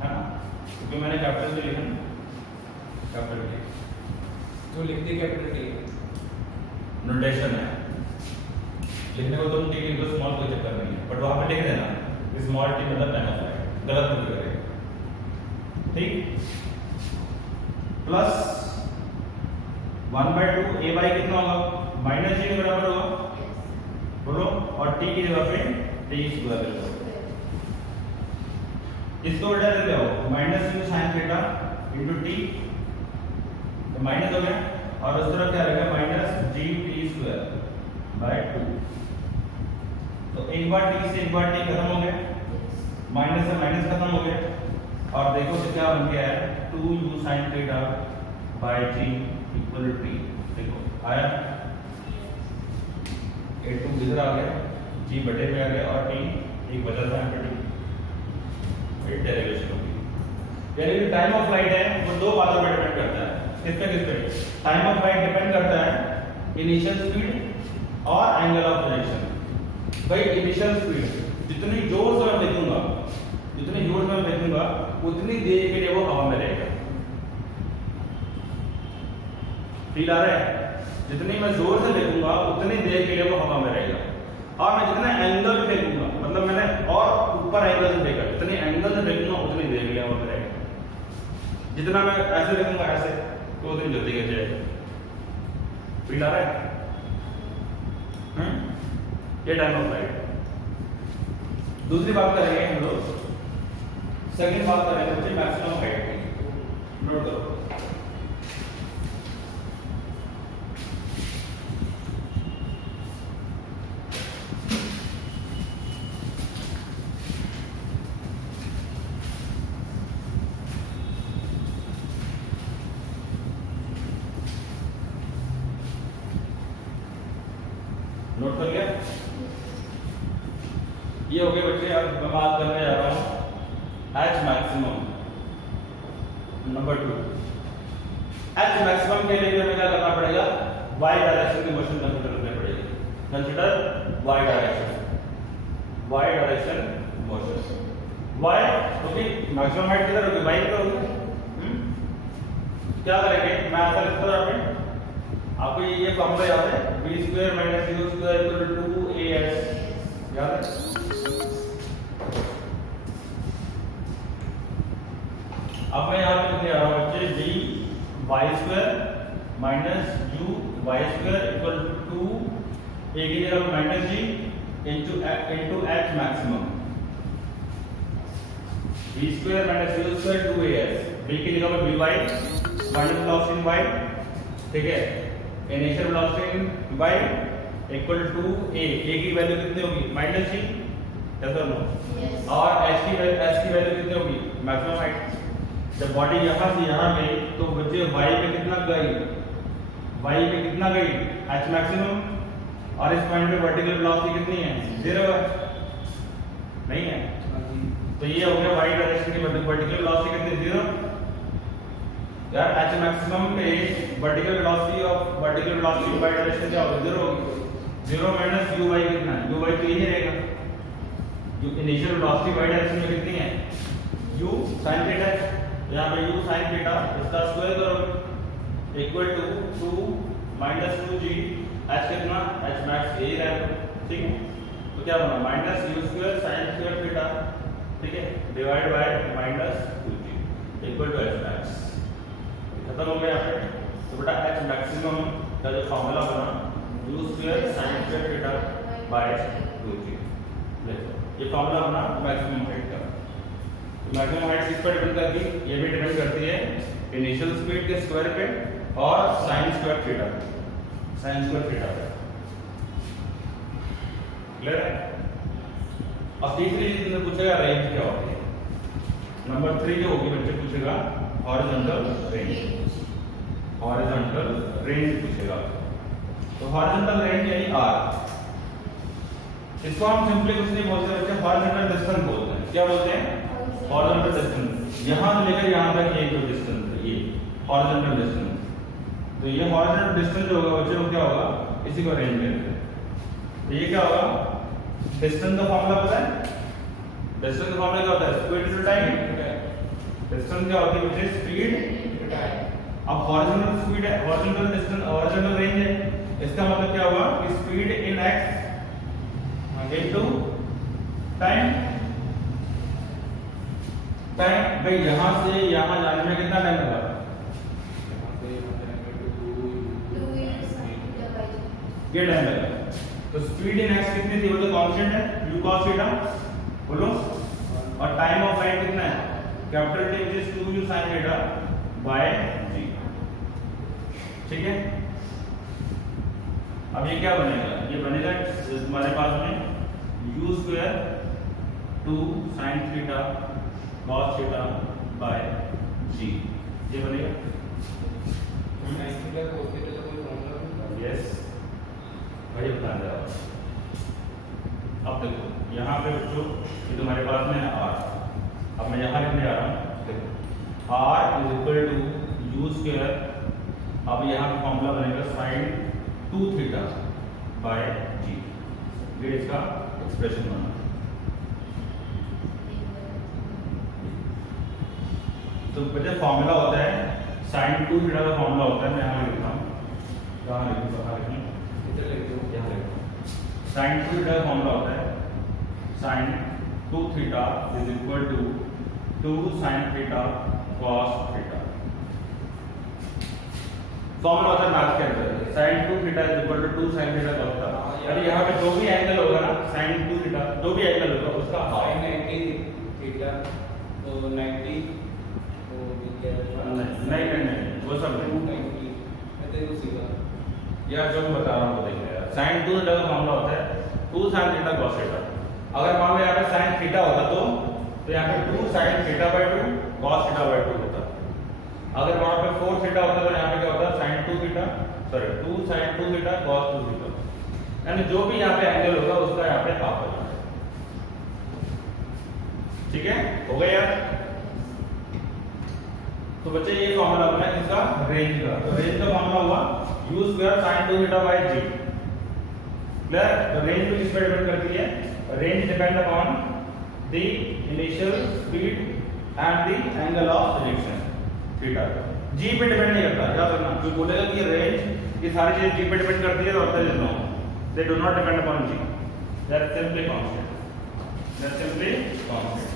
है ना? क्योंकि मैंने कैपिटल से लिखा, कैपिटल T जो लिख दी कैपिटल T नोटेशन है। लिखने को तुम टी लिख दो, स्मॉल कोई चक्कर नहीं है, बट वहां पे लिख देना स्मॉल टी मतलब टाइम गलत नहीं करेगा, ठीक। प्लस 1/2 a बाई कितना होगा माइनस जी के बराबर होगा, बोलो, और t की जगह पे t स्क्वायर ले लो, इसको उल्टा लेते हो minus you sine theta into t, तो माइनस हो गया, और उस तरफ क्या रहेगा minus G T square by 2। तो एक बार t से एक बार t खत्म हो गया, माइनस से माइनस खत्म हो गया, और देखो तो क्या बन गया है 2u sin theta bye t equal t। देखो आया, a2 इधर आ गया, g बटे में आ गया, और t एक बचा था यहाँ पे, ये डेरिवेशन होगी। यानी कि टाइम ऑफ फ्लाइट है वो दो बातों पर डिपेंड करता है, किस पे टाइम ऑफ फ्लाइट डिपेंड करता है इनिशियल स्पीड और एंगल ऑफ प्रोजेक्शन। भाई इनिशियल स्पीड जितनी जोर से मैं फेंकूंगा, जितनी जोर से मैं फेंकूंगा उतनी देर के लिए वो हवा में रहेगा, फील आ रहा है, जितनी मैं जोर से फेंकूंगा उतनी देर के लिए वो हवा में रहेगा, और मैं जितना एंगल फेंकूंगा मतलब मैंने और ऊपर एंगल से फेंका, जितने एंगल से फेंकूंगा उतनी देर के लिए हवा में रहेगा, जितना मैं ऐसे फेंकूंगा ऐसे तो उतनी जल्दी गिर जाएगा, फील आ रहा है। ये टाइम ऑफ फ्लाइट। दूसरी बात करेंगे हम लोग, सेकंड बात करेंगे बच्चे मैक्सिमम हाइट की, नोट करो। नोट कर लिया? ये हो गए बच्चे। अब मैं बात करने जा रहा हूं h maximum number 2। H maximum के लिए हमें क्या करना पड़ेगा, वाई डायरेक्शन की मोशन कंसीडर करनी पड़ेगी। Consider y direction motion. Y क्योंकि मैक्सिमम हाइट किधर होगी, वाई पर होगी। क्या करेंगे, मैं ऐसा लिखता हूं आपको ये फॉर्मूला याद है, v square minus u square equal to 2as, याद है? अब मैं यहाँ पे लिखने आ रहा हूँ बच्चे v y square minus u y square equal to 2 a की जगह minus g into h maximum, v square minus u square 2as, v की जगह पर vy minus velocity in y, ठीक है, initial velocity in y equal to a की value कितनी होगी माइनस g, कैसा नो, और h की वैल्यू कितनी होगी मैक्सिमम हाइट। जब बॉडी यहां से यहां गई तो बच्चे y पे कितना गई, h मैक्सिमम, और इस पॉइंट पे वर्टिकल वेलोसिटी कितनी है 0 है, नहीं है, तो ये हो गया y डायरेक्शन की वर्टिकल वेलोसिटी कितनी 0 यार। h मैक्सिमम पे वर्टिकल वेलोसिटी y डायरेक्शन क्या होगा 0 होगी, 0 माइनस uy कितना है, uy तो यही रहेगा, इनिशियल वेलोसिटी y डायरेक्शन में कितनी है u sin थीटा, यहाँ पे u sin थीटा इसका स्क्वायर करो equal to 2 minus 2g, h कितना h मैक्स यही रहेगा, ठीक है। तो क्या बना minus u square sin square theta, ठीक है, divide by minus 2g equal to h max, खत्म हो गया यहाँ पे। तो बेटा h मैक्सिमम का जो फॉर्मूला बना u square sin square theta by 2g, देखो ये फॉर्मूला बना मैक्सिमम हाइट का। मैक्सिमम हाइट किस पर डिपेंड करती है, ये भी डिपेंड करती है इनिशियल स्पीड के स्क्वायर पे और sin स्क्वायर थीटा पे, क्लियर है। और तीसरी चीज तुमने पूछेगा रेंज क्या होती है, नंबर 3 जो होगी बच्चे पूछेगा हॉरिजॉन्टल रेंज पूछेगा। तो हॉरिजॉन्टल रेंज यानी r, इसको हम सिंपली कुछ नहीं बोलते बच्चे, हॉरिजॉन्टल डिस्टेंस बोलते हैं। क्या बोलते हैं, हॉरिजॉन्टल डिस्टेंस, यहां से लेकर यहां तक ये जो डिस्टेंस है ये हॉरिजॉन्टल डिस्टेंस। तो ये हॉरिजॉन्टल डिस्टेंस जो होगा बच्चे वो क्या होगा, इसी को रेंज कहते हैं। तो ये क्या होगा, डिस्टेंस का फॉर्मूला पता है, डिस्टेंस का फॉर्मूला क्या होता है, स्पीड टू टाइम। डिस्टेंस क्या होती है बच्चे, स्पीड टू टाइम। अब हॉरिजॉन्टल स्पीड है, हॉरिजॉन्टल डिस्टेंस, हॉरिजॉन्टल रेंज है, इसका मतलब क्या होगा कि speed in x into time. Time भाई यहाँ से यहाँ जाने में कितना टाइम लगा? ये टाइम लगा। तो स्पीड इन एक्स कितनी थी? वो तो कांस्टेंट है u cos थीटा, बोलो। और टाइम ऑफ फ्लाइट कितना है? Capital T is 2u sin theta by g। ठीक है, अब ये क्या बनेगा? ये बनेगा हमारे पास में u square 2 sin theta cos theta by g, ये बनेगा। यस भाई बता दे रहा हूं। अब देखो यहाँ पे बच्चों ये तुम्हारे पास में है r। अब मैं यहाँ लिखने जा रहा हूँ, देखो r is equal to u square. अब यहाँ का फॉर्मूला बनेगा साइन 2 थीटा बाय जी, ये इसका एक्सप्रेशन बना। तो बच्चे फॉर्मूला होता है साइन 2 थीटा का फॉर्मूला होता है, मैं यहाँ लिखता हूँ, कहाँ लिखूँ कहाँ लिखूँ, यहाँ लिखूँ। साइन 2 थीटा का फॉर्मूला होता है sine 2 theta is equal to 2 sine theta cos theta. Formula होता है मैथ के अंदर sine 2 theta is equal to 2 sine theta cos theta. अरे यहाँ पे जो भी एंगल होगा ना साइन 2 थीटा, जो भी एंगल होगा उसका हाफ। sin 90 थीटा तो 90 तो नहीं वो सब नहीं 290 मैं तेरे को सीखा यार, जो मैं बता रहा हूँ वो देखिए यार। साइन 2 थीटा का फॉर्मूला होता है 2 साइन थीटा cos थीटा। अगर मान लो यहाँ पे साइन थीटा होता तो यहाँ पे 2 sine theta by 2 cos theta by 2 होता। अगर वहाँ पे 4 थीटा होता तो यहाँ पे क्या होता? Sine 2 theta, sorry 2 sine 2 theta cos 2 theta. यानी जो भी यहाँ पे एंगल होगा उसका यहाँ पे हाफ हो जाएगा। ठीक है, हो गया यार। तो बच्चे ये फॉर्मूला बना इसका रेंज का। तो रेंज का फॉर्मूला हुआ u square sin 2 theta by g। Clear? तो रेंज पे किस पे डिपेंड करती है? Range depend upon the initial speed and the angle of direction theta. g पे डिपेंड नहीं करता, याद रखना। कोई बोलेगा कि रेंज ये सारी चीजें g पे डिपेंड करती है तो उत्तर दे दो, they do not depend upon g, they are simply constant, they are simply constant.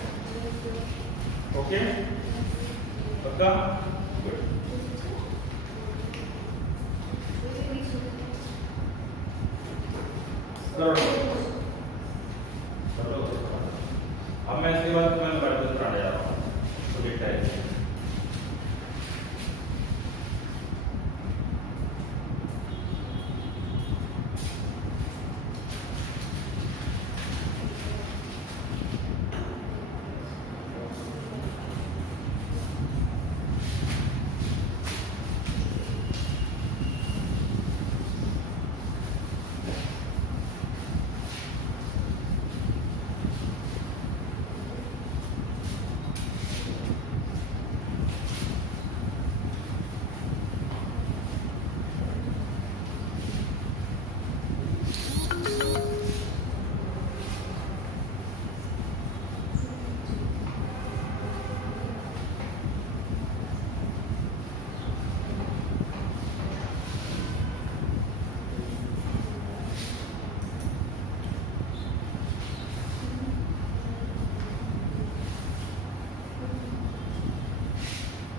Okay पक्का? गुड। अब मैं इसके बाद मैं वर्ड पढ़ाने जा रहा हूँ, तो देखता है।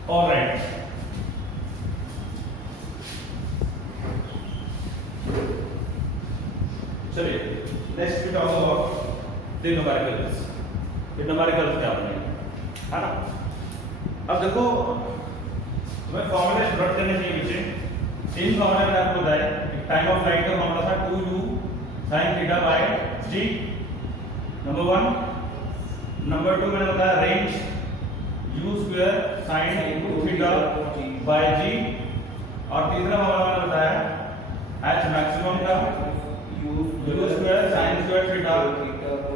All right. चलिए next we talk about the numericals. ये न्यूमेरिकल्स क्या होते हैं, है ना? अब देखो मैं फॉर्मूले रट देने चाहिए पीछे। तीन फॉर्मूला मैंने आपको बताया। टाइम ऑफ फ्लाइट का फॉर्मूला था 2u sin theta by g, number 1। Number 2 मैंने बताया range u square sin 2 theta by g। और तीसरा फॉर्मूला मैंने बताया h मैक्सिमम का u square sin square theta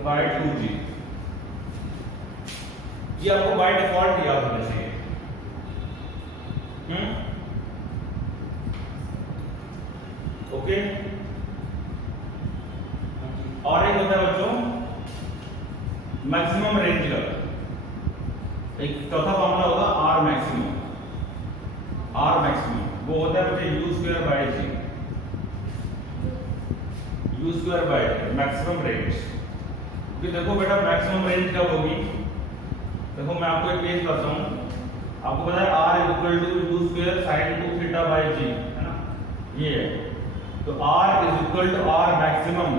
by 2g। ये आपको बाय डिफॉल्ट याद होना चाहिए। ओके। और एक होता है बच्चों मैक्सिमम रेंज का। एक चौथा फॉर्मूला होगा आर मैक्सिमम। आर मैक्सिमम वो होता है बच्चे u square by g। u square by maximum range. क्योंकि देखो बेटा मैक्सिमम रेंज कब होगी, देखो मैं आपको एक केस बताता हूँ। आपको पता है r equal to u square sine 2 theta by g, है ना, ये है। तो r is equal to r maximum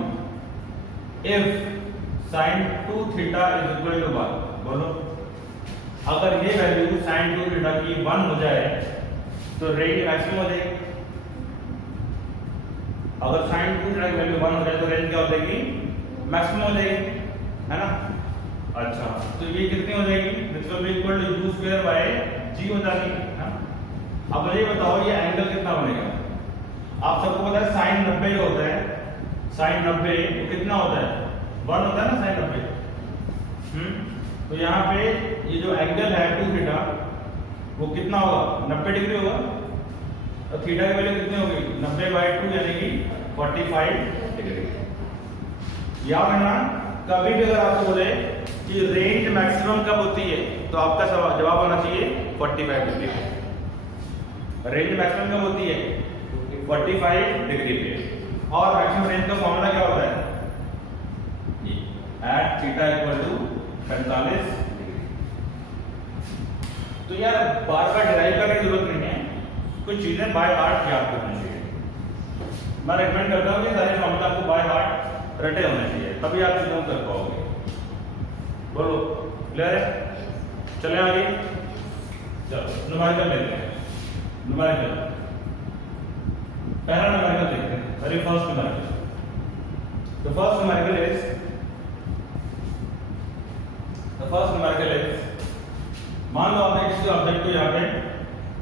if sine 2 theta is equal to 1। बोलो अगर ये वैल्यू साइन 2 थीटा की 1 हो जाए तो रेंज मैक्सिमम हो जाएगी। अगर साइन 2 थीटा की वैल्यू 1 हो जाए तो रेंज क्या हो जाएगी, मैक्सिमम हो जाएगी, है ना। अच्छा तो ये कितनी हो जाएगी, this will be equal to u square by g हो जाएगी, है ना। अब ये बताओ ये एंगल कितना बनेगा। आप सबको पता है साइन 90 जो होता है, साइन 90 वो कितना होता है, 1 होता है ना साइन 90। तो यहाँ पे ये जो एंगल है 2 थीटा वो कितना होगा, 90 डिग्री होगा। तो थीटा की वैल्यू कितनी होगी, 90/2 यानी कि 45 डिग्री। याद रखना कभी भी अगर आपको बोले कि रेंज मैक्सिमम कब होती है तो आपका जवाब होना चाहिए 45 डिग्री पे। रेंज मैक्सिमम कब होती है, 45 डिग्री पे। और मैक्सिमम रेंज का फॉर्मूला क्या होता है, at theta equal to 45 degree. तो यार बार बार डिराइव करने की जरूरत नहीं है, कुछ चीजें बाय हार्ट याद करनी चाहिए। मैं रेकमेंड करता हूँ कि सारे फॉर्मूला आपको बाय हार्ट रटे होने चाहिए, तभी आप चीजों कर पाओगे। बोलो क्लियर है, चले आगे। चलो न्यूमेरिकल लेते हैं। न्यूमेरिकल पहला न्यूमेरिकल देखते हैं, very first numerical. The first numerical is मान लो आपने किसी ऑब्जेक्ट को यहाँ पे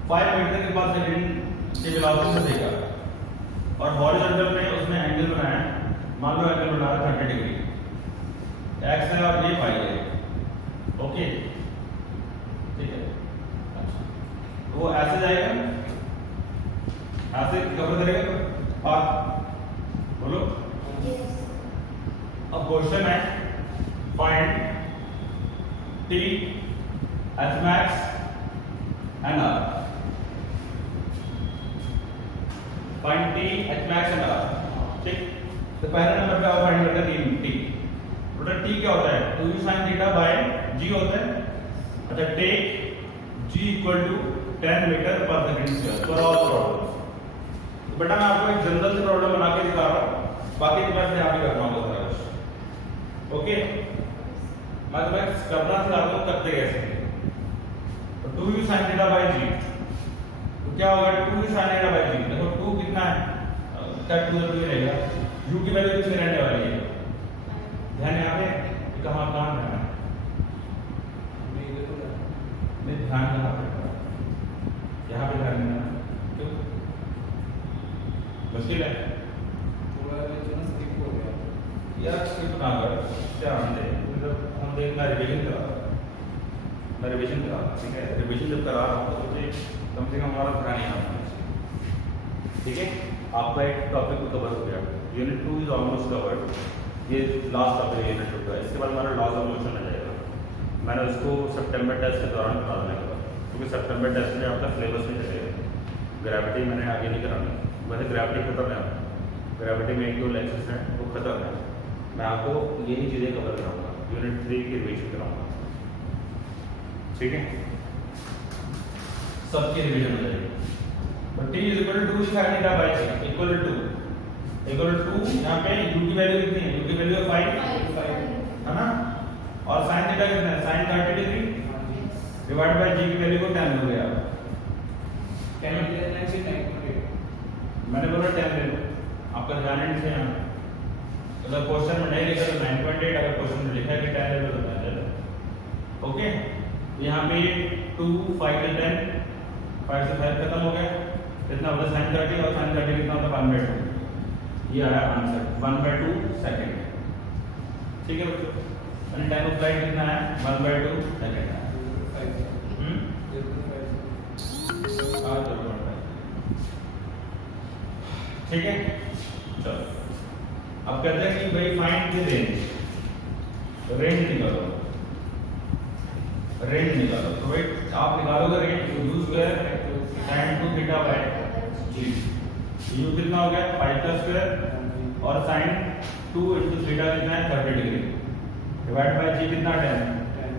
5 मीटर के पास सेकंड की वेलोसिटी से देखा और हॉरिजॉन्टल में उसने एंगल बनाया, मान लो एंगल बना रहा है 30 डिग्री, एक्स है और ये वाई है, ओके ठीक है। अच्छा वो ऐसे जाएगा, ऐसे कवर करेगा और बोलो। अब क्वेश्चन है find t h max and r, find t h max and r, ठीक। तो पहले नंबर पे आप फाइंड करते हैं t। टोटल t क्या होता है, 2u sin theta by g होता है। अच्छा take g equal to 10 metre per second square for all problems. तो बेटा मैं आपको एक जनरल से प्रॉब्लम बना के दिखा रहा हूं, बाकी तो मैं यहाँ पे करना होगा सारा कुछ, ओके। मैं तुम्हें करना सिखाता हूँ करते कैसे। तो 2u sin theta by g, तो क्या होगा 2u sin theta by g। देखो 2 कितना है, क्या 2 रहेगा, u की वैल्यू कितनी रहने वाली है, ध्यान यहाँ पे कहाँ कहाँ रहना है, नहीं ध्यान यहाँ पे ध्यान देना, क्यों मुश्किल है यार, स्किप ना कर, ध्यान दे। मतलब हम देखना रिवीजन करा, मैं रिवीजन करा, ठीक है। रिवीजन जब करा रहा हूँ तो मुझे कम से कम हमारा ध्यान यहाँ होना चाहिए, ठीक है। आपका एक टॉपिक कवर हो गया, यूनिट 2 इज ऑलमोस्ट कवर्ड, ये लास्ट टॉपिक यूनिट 2 का। इसके बाद हमारा लॉज ऑफ मोशन आ जाएगा। मैंने उसको सितंबर टेस्ट के दौरान कराने का, क्योंकि सितंबर टेस्ट में आपका सिलेबस नहीं चलेगा। ग्रेविटी मैंने आगे नहीं करानी, वैसे ग्रेविटी खत्म है, ग्रेविटी में 1-2 लेक्चर्स हैं वो खत्म है। मैं आपको यही चीज़ें कवर कराऊंगा, यूनिट 3 की रिवीजन कराऊंगा, ठीक है। सबकी रिवीजन हो जाएगी। तो t is equal to 2 sin theta by g equal to यहाँ पे u की वैल्यू कितनी है, u की वैल्यू 5 है ना, और sin थीटा कितना है, sin 30 degree divide by g की वैल्यू को 10 हो गया। मैंने बोला 10 ले लो, आपका ध्यान नहीं से यहाँ, अगर क्वेश्चन में नहीं लिखा तो 9.8, अगर क्वेश्चन में लिखा है कि 10 ले लो तो 10 ले लो, ओके। यहाँ पे 2 5 से 10, 5 से 5 खत्म हो गया, कितना होता है sin 30, और sin 30 कितना होता है 1/2, ये आया आंसर 1/2 सेकंड, ठीक है बच्चों। और टाइम ऑफ फ्लाइट कितना है 1/2 सेकंड है, ठीक है। चलो अब कहते हैं कि भाई फाइंड द रेंज, रेंज निकालो, रेंज निकालो। तो भाई आप निकालोगे range, u square sin 2 theta by g, u कितना हो गया 5 का स्क्वायर और साइन 2 इंटू थीटा कितना है 30 डिग्री डिवाइड बाय जी कितना 10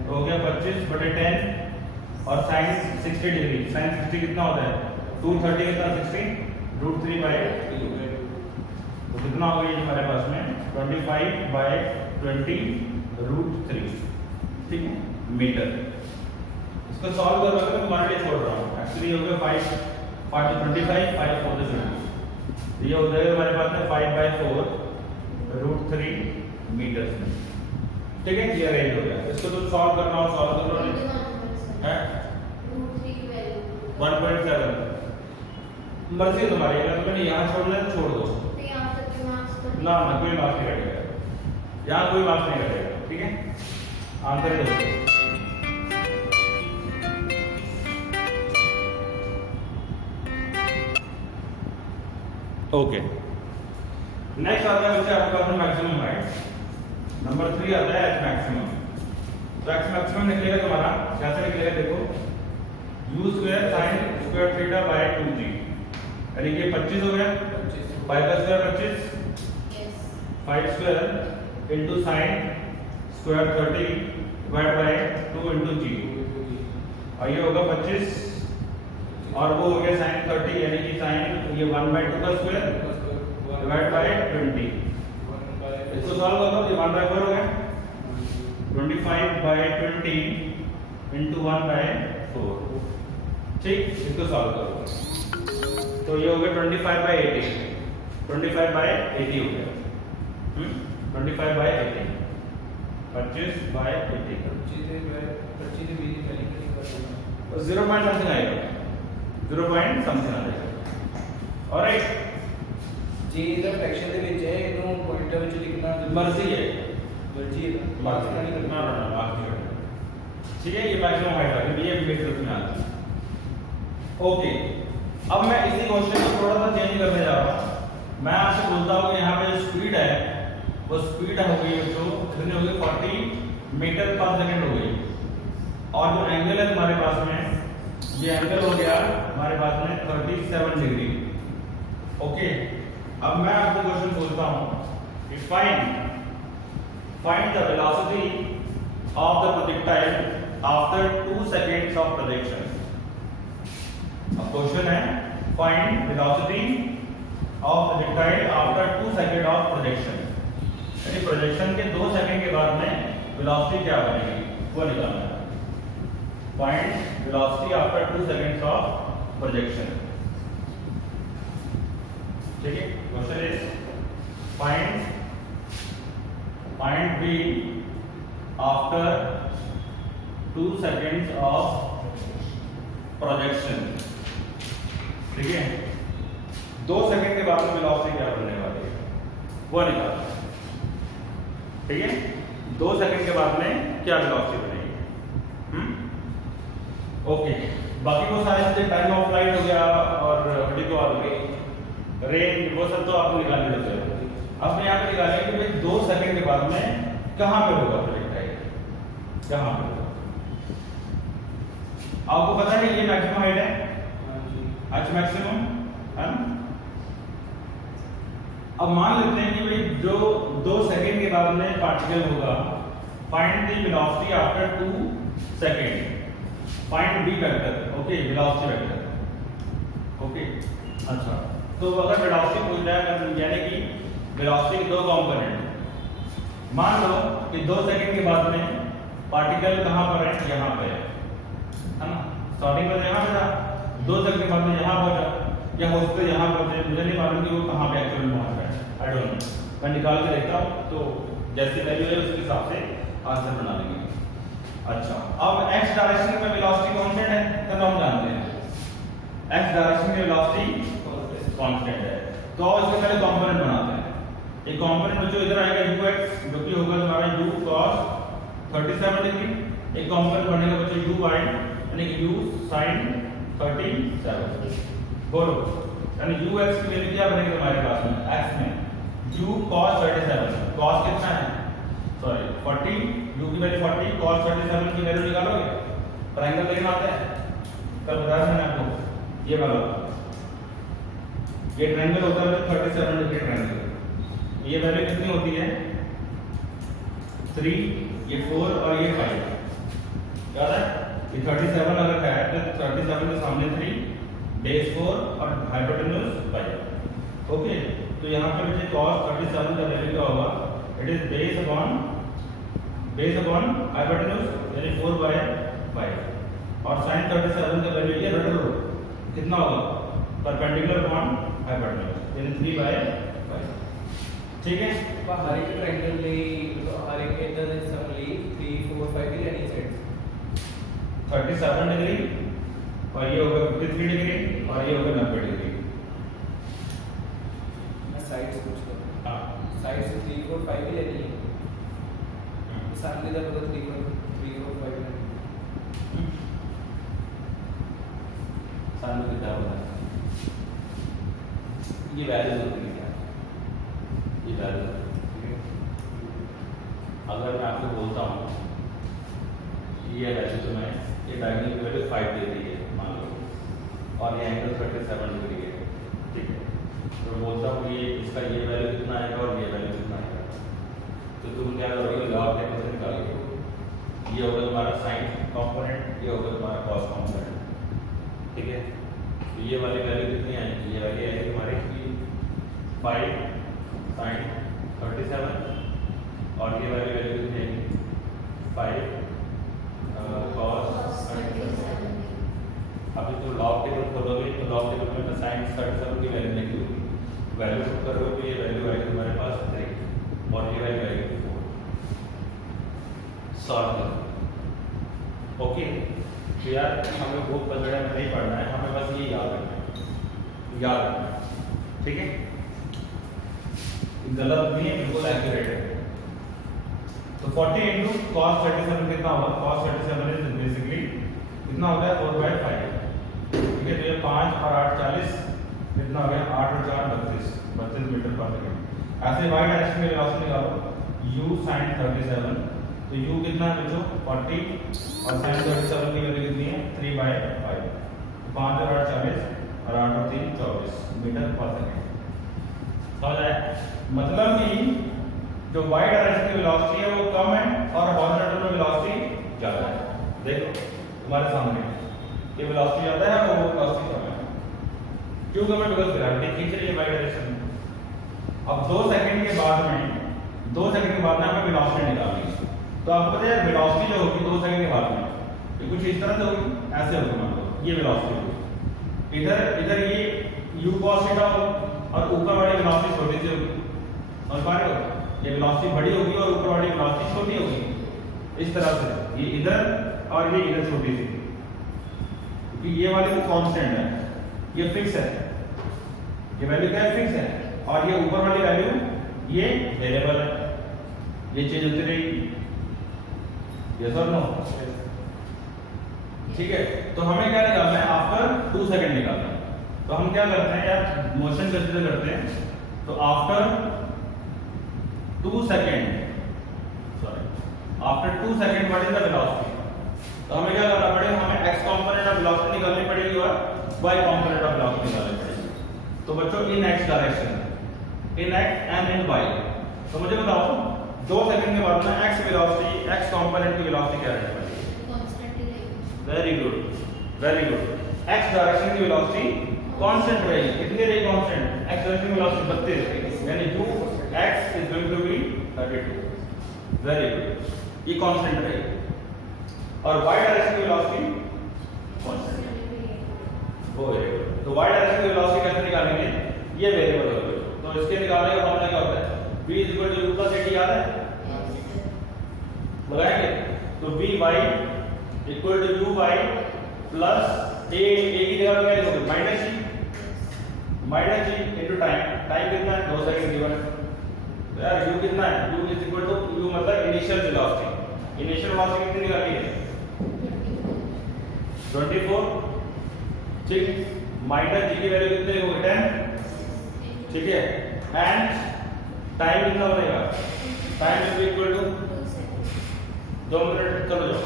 तो हो गया 25/10 और साइन 60 डिग्री साइन 60 कितना होता है 230 कितना 60 √3/2 तो कितना हो गया हमारे पास में 25/20 √3 ठीक है मीटर। इसको सॉल्व करोगे तो तुम्हारे लिए छोड़ रहा हूँ एक्चुअली हो गया 5 25 5 4 से तो ये हो जाएगा हमारे पास में 5/4 √3 मीटर ठीक है क्लियर रेंज हो गया। इसको तो सॉल्व करना हो सॉल्व कर लो है √3 1.7 मर्जी तुम्हारी अगर तुम्हें यहाँ छोड़ना है तो छोड़ दो ना ना कोई मार्क्स नहीं कटेगा यहाँ कोई मार्क्स नहीं कटेगा ठीक है आंसर दो ओके नेक्स्ट आता है बच्चे आपके पास मैक्सिमम हाइट नंबर 3 आता है एच मैक्सिमम तो एच मैक्सिमम निकलेगा तुम्हारा कैसे निकलेगा देखो u square sin square theta by 2g यानी कि 25 हो गया 5 का square 25 5 square into sin square 30 divide by 2 into g और ये होगा 25 और वो हो गया sin 30 यानी कि sin ये 1/2 का स्क्वायर डिवाइड बाय 20 इसको सॉल्व कर दो ये 1/4 हो गया 25/20 इनटू 1/4 ठीक इसको सॉल्व करो तो ये हो गया 25/80 25/80 हो गया 25/80 25/80 0 पॉइंट समथिंग आएगा 0 पॉइंट समथिंग आ जाएगा ऑलराइट जी इधर फ्रैक्शन ਦੇ ਵਿੱਚ ਹੈ ਇਹਨੂੰ ਪੁਆਇੰਟਰ ਵਿੱਚ ਲਿਖਣਾ मर्जी है ਮਰਜ਼ੀ ਹੈ मार्क्स नहीं करना ना मार्क्स नहीं करना ठीक है ये मैक्सिमम हाइट आ गई ये मीटर में आती है ओके अब मैं इसी क्वेश्चन को थोड़ा सा चेंज करने जा रहा हूं मैं आपसे बोलता हूं कि यहां पे जो स्पीड है वो स्पीड हो गई बच्चों कितनी हो गई 40 मीटर पर सेकंड हो गई और जो एंगल है हमारे पास में ये एंगल हो गया हमारे पास में 37 डिग्री ओके। अब मैं आपसे क्वेश्चन पूछता हूं कि find the velocity of the projectile after 2 seconds of projection. अब क्वेश्चन है find velocity of projectile after 2 second of projection यानी प्रोजेक्शन के 2 सेकंड के बाद में वेलोसिटी क्या बनेगी वो निकालना है। Find velocity after 2 seconds of projection ठीक है question is find v after 2 seconds of projection ठीक है 2 सेकंड के बाद में वेलोसिटी क्या बनने वाली है वो निकालना ठीक है 2 सेकंड के बाद में क्या वेलोसिटी बनेगी ओके। बाकी वो सारे चीजें टाइम ऑफ फ्लाइट हो गया और वर्टिकल रेंज वो सब तो आपको निकालने देते हो। अब मैं यहाँ पे निकालेंगे कि भाई 2 सेकंड के बाद में कहाँ पे होगा प्रोजेक्टाइल कहाँ पे होगा आपको पता है ये मैक्सिमम हाइट है एच मैक्सिमम है ना। अब मान लेते हैं कि भाई जो 2 सेकंड के बाद में पार्टिकल होगा find the velocity after 2 second find v vector okay velocity vector okay. अच्छा तो अगर वेलोसिटी पूछ रहा है यानी कि वेलोसिटी के 2 कंपोनेंट मान लो कि 2 सेकंड के बाद में पार्टिकल कहां पर है यहां पे है ना स्टार्टिंग में यहां पे था 2 सेकंड के बाद में यहां पहुंचा या हो सकता है यहां पहुंचे मुझे नहीं मालूम कि वो कहां पे एक्चुअली पहुंच रहा है आई डोंट नो मैं निकाल के देखता हूं तो जैसी वैल्यू है उसके हिसाब से आंसर बना लेंगे। अच्छा अब x डायरेक्शन में वेलोसिटी कांस्टेंट है तब हम जानते हैं x डायरेक्शन में वेलोसिटी कांस्टेंट है तो इसके पहले कंपोनेंट बनाते हैं। एक कंपोनेंट जो इधर आएगा ux जो कि होगा हमारा u cos 37 डिग्री एक कंपोनेंट बनेगा बच्चों u y यानी कि u sin 37 बोलो यानी ux की वैल्यू क्या बनेगी हमारे पास में x में u cos 37 cos कितना है सॉरी 40 u की वैल्यू 40 cos 37 की वैल्यू निकालोगे ट्रायंगल लेना आता है कल बताया मैंने आपको ये वाला ये ट्रायंगल होता है 37 डिग्री ट्रायंगल ये वैल्यू कितनी होती है 3, ये 4 और ये 5। याद है ये 37 अगर है तो 37 के सामने 3, बेस 4 और हाइपोटेन्यूज 5। ओके, तो यहाँ पे मुझे cos 37 का वैल्यू क्या होगा, it is base upon hypotenuse यानी 4/5 और sin 37 का वैल्यू ये रट लो कितना होगा परपेंडिकुलर अपॉन हाइपोटेन्यूज यानी 3/5। ठीक है, हर एक ट्रायंगल ਲਈ हर एक इधर सब ਲਈ 3 4 5 की लेनी साइड 37 डिग्री और ये होगा 53 डिग्री और ये होगा 90 डिग्री। मैं साइड्स पूछ रहा हूं। हाँ साइड्स 3 4 5 की लेनी है सामने का मतलब 3 4 5 है सामने कितना होगा ये वैल्यू होती है क्या, ये वैल्यू अगर मैं आपको बोलता हूँ ये वैल्यू तो मैं ये डायगोनल की वैल्यू 5 दे दी है मान लो और ये एंगल 37 डिग्री है। ठीक है, तो मैं बोलता हूँ ये इसका ये वैल्यू कितना आएगा और ये वैल्यू कितना आएगा, तो तुम क्या करोगे लॉग टेबल से निकालोगे। ये होगा तुम्हारा साइन कंपोनेंट, ये होगा तुम्हारा कॉस कंपोनेंट। ठीक है, तो ये वाली वैल्यू कितनी आएगी, ये वाली आएगी तुम्हारी 5 sin 37 और ये वाली वैल्यू कितनी आएगी 5 cos 37। अभी तुम लॉग टेबल खोलोगे तो लॉग टेबल में sin 37 की वैल्यू नहीं होगी, वैल्यू पुट करोगे तो ये वैल्यू आएगी तुम्हारे पास 3 और ये वैल्यू आएगी 4। सॉल्व करो। ओके, तो यार हमें बुक वगैरह में नहीं पढ़ना है, हमें बस ये याद रखना है। ठीक है, गलत नहीं है, बिल्कुल एक्यूरेट है। तो 40 इंटू cos 37 कितना होगा, cos 37 इज बेसिकली कितना होता है 4/5। ठीक है, तो ये 5 और 8 40 कितना हो गया 8 और 4 32 मीटर पर सेकंड। ऐसे y डायरेक्शन में वेलोसिटी निकालो u sin 37, तो u कितना है बच्चों 40 और sin 37 की वैल्यू कितनी है 3/5। 5 और 8 40 और 8 और 3 24 मीटर पर सेकंड। समझ आया, मतलब कि जो y डायरेक्शन की वेलोसिटी है वो कम है और हॉरिजॉन्टल में वेलोसिटी ज्यादा है। देखो तुम्हारे सामने ये वेलोसिटी ज्यादा है और वो वेलोसिटी कम है। क्यों कम है, बिकॉज़ ग्रेविटी खींच रही है y डायरेक्शन में। अब 2 सेकंड के बाद में हमें वेलोसिटी निकालनी है। तो आपको पता है वेलोसिटी जो होगी 2 सेकंड के बाद में ये कुछ इस तरह से होगी, ऐसे होगी। मान लो ये वेलोसिटी होगी, इधर ये u cos थीटा होगा और ऊपर वाली वेलोसिटी छोटी सी होगी। और पारे हो ये वेलोसिटी बड़ी होगी और ऊपर वाली वेलोसिटी छोटी होगी। इस तरह से ये इधर और ये इधर छोटी सी, क्योंकि ये वाली तो कांस्टेंट है, ये फिक्स है, ये वैल्यू क्या है फिक्स है, और ये ऊपर वाली वैल्यू ये वेरिएबल है, ये चेंज होती रहेगी। यस और नो? ठीक है, तो हमें क्या निकालना है आफ्टर 2 सेकंड निकालना है। तो हम क्या करते हैं यार, मोशन कंसीडर करते हैं। तो after 2 second what is the velocity, तो हमें क्या करना पड़ेगा, हमें x कंपोनेंट ऑफ वेलोसिटी निकालनी पड़ेगी और y कंपोनेंट ऑफ वेलोसिटी निकालनी पड़ेगी। तो बच्चों इन x direction, in x and in y, तो मुझे बताओ 2 सेकंड के बाद में x वेलोसिटी, x कंपोनेंट की वेलोसिटी क्या रहने वाली है? कांस्टेंट ही रहेगी। Very good, very good. x direction की वेलोसिटी कांस्टेंट रहेगी। कितनी रहेगी कांस्टेंट? x डायरेक्शन की वेलोसिटी 32, यानी u x is going to be 32। Very good, ये कांस्टेंट रहेगी। और y डायरेक्शन की वेलोसिटी कांस्टेंट रहेगी। वो वेरी गुड। तो y डायरेक्शन की वेलोसिटी कैसे निकालेंगे, ये वेरिएबल होगा। तो इसके निकालने का फॉर्मूला क्या होता है, v = u + at याद है, लगाएंगे। तो vy = uy प्लस a की जगह क्या लिखोगे माइनस g इनटू टाइम कितना है 2 सेकंड गिवन। तो यार u कितना है, u = u मतलब इनिशियल वेलोसिटी कितनी निकाली है 24। ठीक, माइनस g की वैल्यू कितनी होगी 10। ठीक है, एंड टाइम कितना बनेगा, time is equal to 2 minute. चलो जाओ,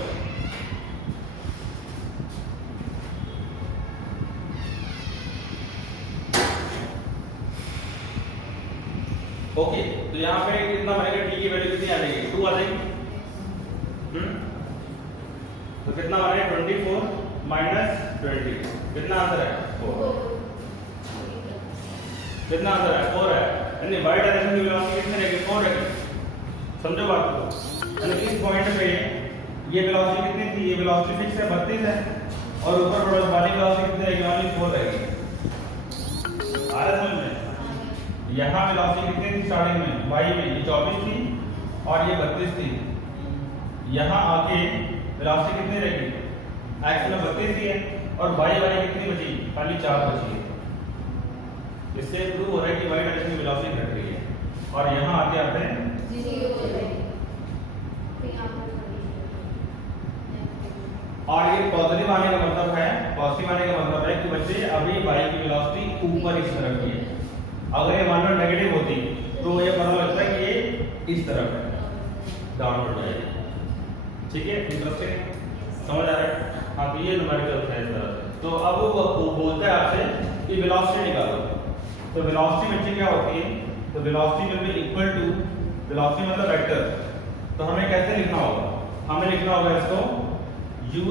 ओके। तो यहाँ पे कितना बनेगा, टी की वैल्यू कितनी आ जाएगी, 2 आ जाएगी। तो कितना बनेगा 24 माइनस 20, कितना आंसर है 4। कितना आंसर है 4 है, यानी वाई डायरेक्शन की वेलोसिटी कितनी रहेगी 4 रहेगी। समझो बात को, यानी इस पॉइंट पे ये वेलोसिटी कितनी थी, ये वेलोसिटी फिक्स है 32 है, और ऊपर प्रोडक्ट वाली वेलोसिटी कितनी रहेगी, ओनली 4 रहेगी। आ रहा समझ में? यहाँ वेलोसिटी कितनी थी स्टार्टिंग में, वाई में ये 24 थी और ये 32 थी। यहाँ आके वेलोसिटी कितनी रहेगी, एक्स में 32 ही है और वाई वाली कितनी बची, खाली 4 बची है। इससे प्रूव हो रहा है कि वाई डायरेक्शन की वेलोसिटी घट रही है। और यहाँ आते आते और ये पॉजिटिव आने का मतलब है, पॉजिटिव आने का मतलब है कि बच्चे अभी वाई की वेलोसिटी ऊपर इस तरफ की है। अगर ये मान लो नेगेटिव होती तो ये पता लगता है कि ये इस तरफ है, डाउनवर्ड जाएगी। ठीक है, इंटरेस्टिंग है, समझ आ रहा है? हाँ, तो ये न्यूमेरिकल है इस तरह से। तो अब वो बोलता है आपसे कि वेलोसिटी निकालो। तो वेलोसिटी बच्चे क्या होती है, तो velocity will be equal to, velocity मतलब वेक्टर, तो हमें कैसे लिखना होगा, हमें लिखना होगा इसको ux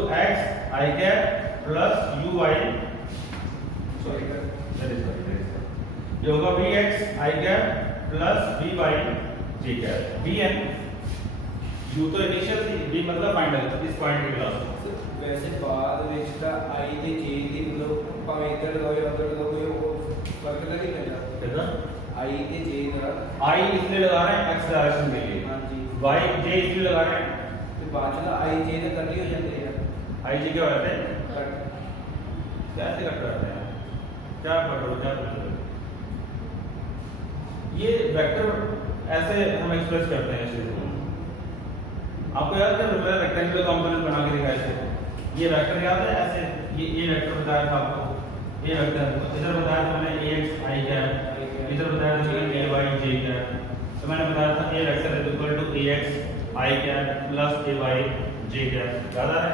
i cap plus uy, ये होगा vx i cap plus vy j cap. vn u तो इनिशियल थी, v मतलब फाइनल, इस पॉइंट की वेलोसिटी। वैसे बाद ਵਿੱਚ ਦਾ i ਤੇ j ਦੀ ਮਤਲਬ ਭਾਵੇਂ ਇੱਧਰ ਲਗਾਓ ਜਾਂ ਉੱਧਰ ਲਗਾਓ ਕੋਈ ਉਹ ਫਰਕ ਤਾਂ ਨਹੀਂ ਪੈਂਦਾ। कितना i ਤੇ j ਦਾ i इसलिए लगा रहे हैं x डायरेक्शन के लिए, हाँ जी, y j इसलिए लगा रहे हैं, ਤੇ ਬਾਅਦ ਚ ਦਾ i j ਦਾ ਕੱਟ ਹੋ ਜਾਂਦੇ ਆ i j क्या हो जाते हैं, ਕੱਟ। कैसे कट करते हैं, क्या कट क्या कट? ये वेक्टर ऐसे हम एक्सप्रेस करते हैं इस चीज को। आपको याद है हमने रेक्टेंगुलर कंपोनेंट बना के दिखाए थे, ये वेक्टर याद है ऐसे, ये वेक्टर बताया था आपको, ये वेक्टर इधर बताया था मैंने ax i कैप, इधर बताया था ay j कैप, तो मैंने बताया था a vector is equal to ax i cap plus ay j cap, याद आ रहा है?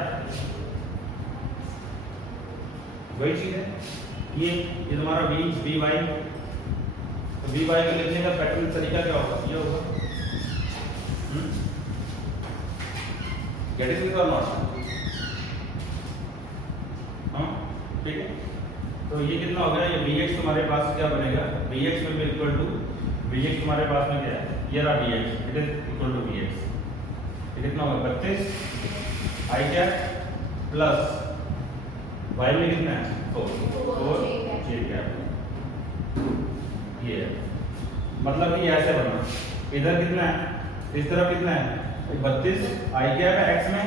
वही चीज है ये तुम्हारा v vy, तो vy को लिखने का पैटर्न तरीका क्या होगा, ये होगा। गेट इट और नॉट? हाँ, ठीक है। तो ये कितना हो गया, ये vx तुम्हारे पास क्या बनेगा, vx will be equal to, vx तुम्हारे पास में क्या है, ये रहा vx, it is equal to vx, ये कितना होगा 32 i कैप प्लस y में कितना है 4 j कैप। ये मतलब कि ऐसे बना, इधर कितना है, इस तरफ कितना है 32 i कैप है x में,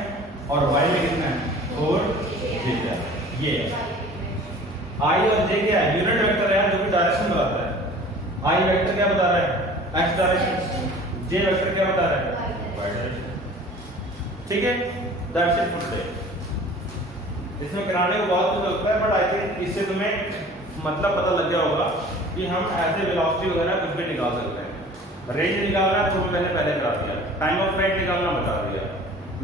और y में कितना है 4 j कैप। ये i और j क्या है, यूनिट वेक्टर है जो कि डायरेक्शन बताता है। i वेक्टर क्या बता रहा है, x डायरेक्शन, j वेक्टर क्या बता रहा है, y डायरेक्शन। ठीक है, दैट्स इट फॉर टुडे। इसमें कराने को बहुत कुछ लगता है, बट आई थिंक इससे तुम्हें मतलब पता लग गया होगा कि हम ऐसे वेलोसिटी वगैरह कुछ भी निकाल सकते हैं। रेंज निकालना है तो मैंने पहले करा दिया, टाइम ऑफ फ्लाइट निकालना बता दिया,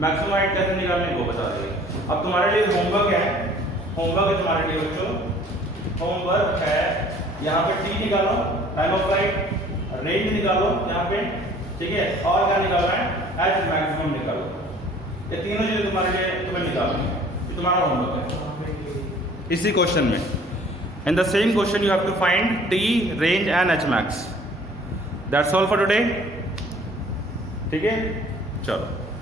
मैक्सिमम हाइट कैसे निकालने को बता दिया। अब तुम्हारे लिए होमवर्क है, होमवर्क है तुम्हारे लिए बच्चों, होमवर्क है यहाँ पे टी निकालो, टाइम ऑफ फ्लाइट, रेंज निकालो यहाँ पे, ठीक है, और क्या निकालना है, एच मैक्सिमम निकालो। ये तीनों चीजें तुम्हारे लिए तुम्हें निकालनी है, ये तुम्हारा होमवर्क है इसी क्वेश्चन में। In the same question you have to find T, range and H max. That's all for today. ठीक है, चलो।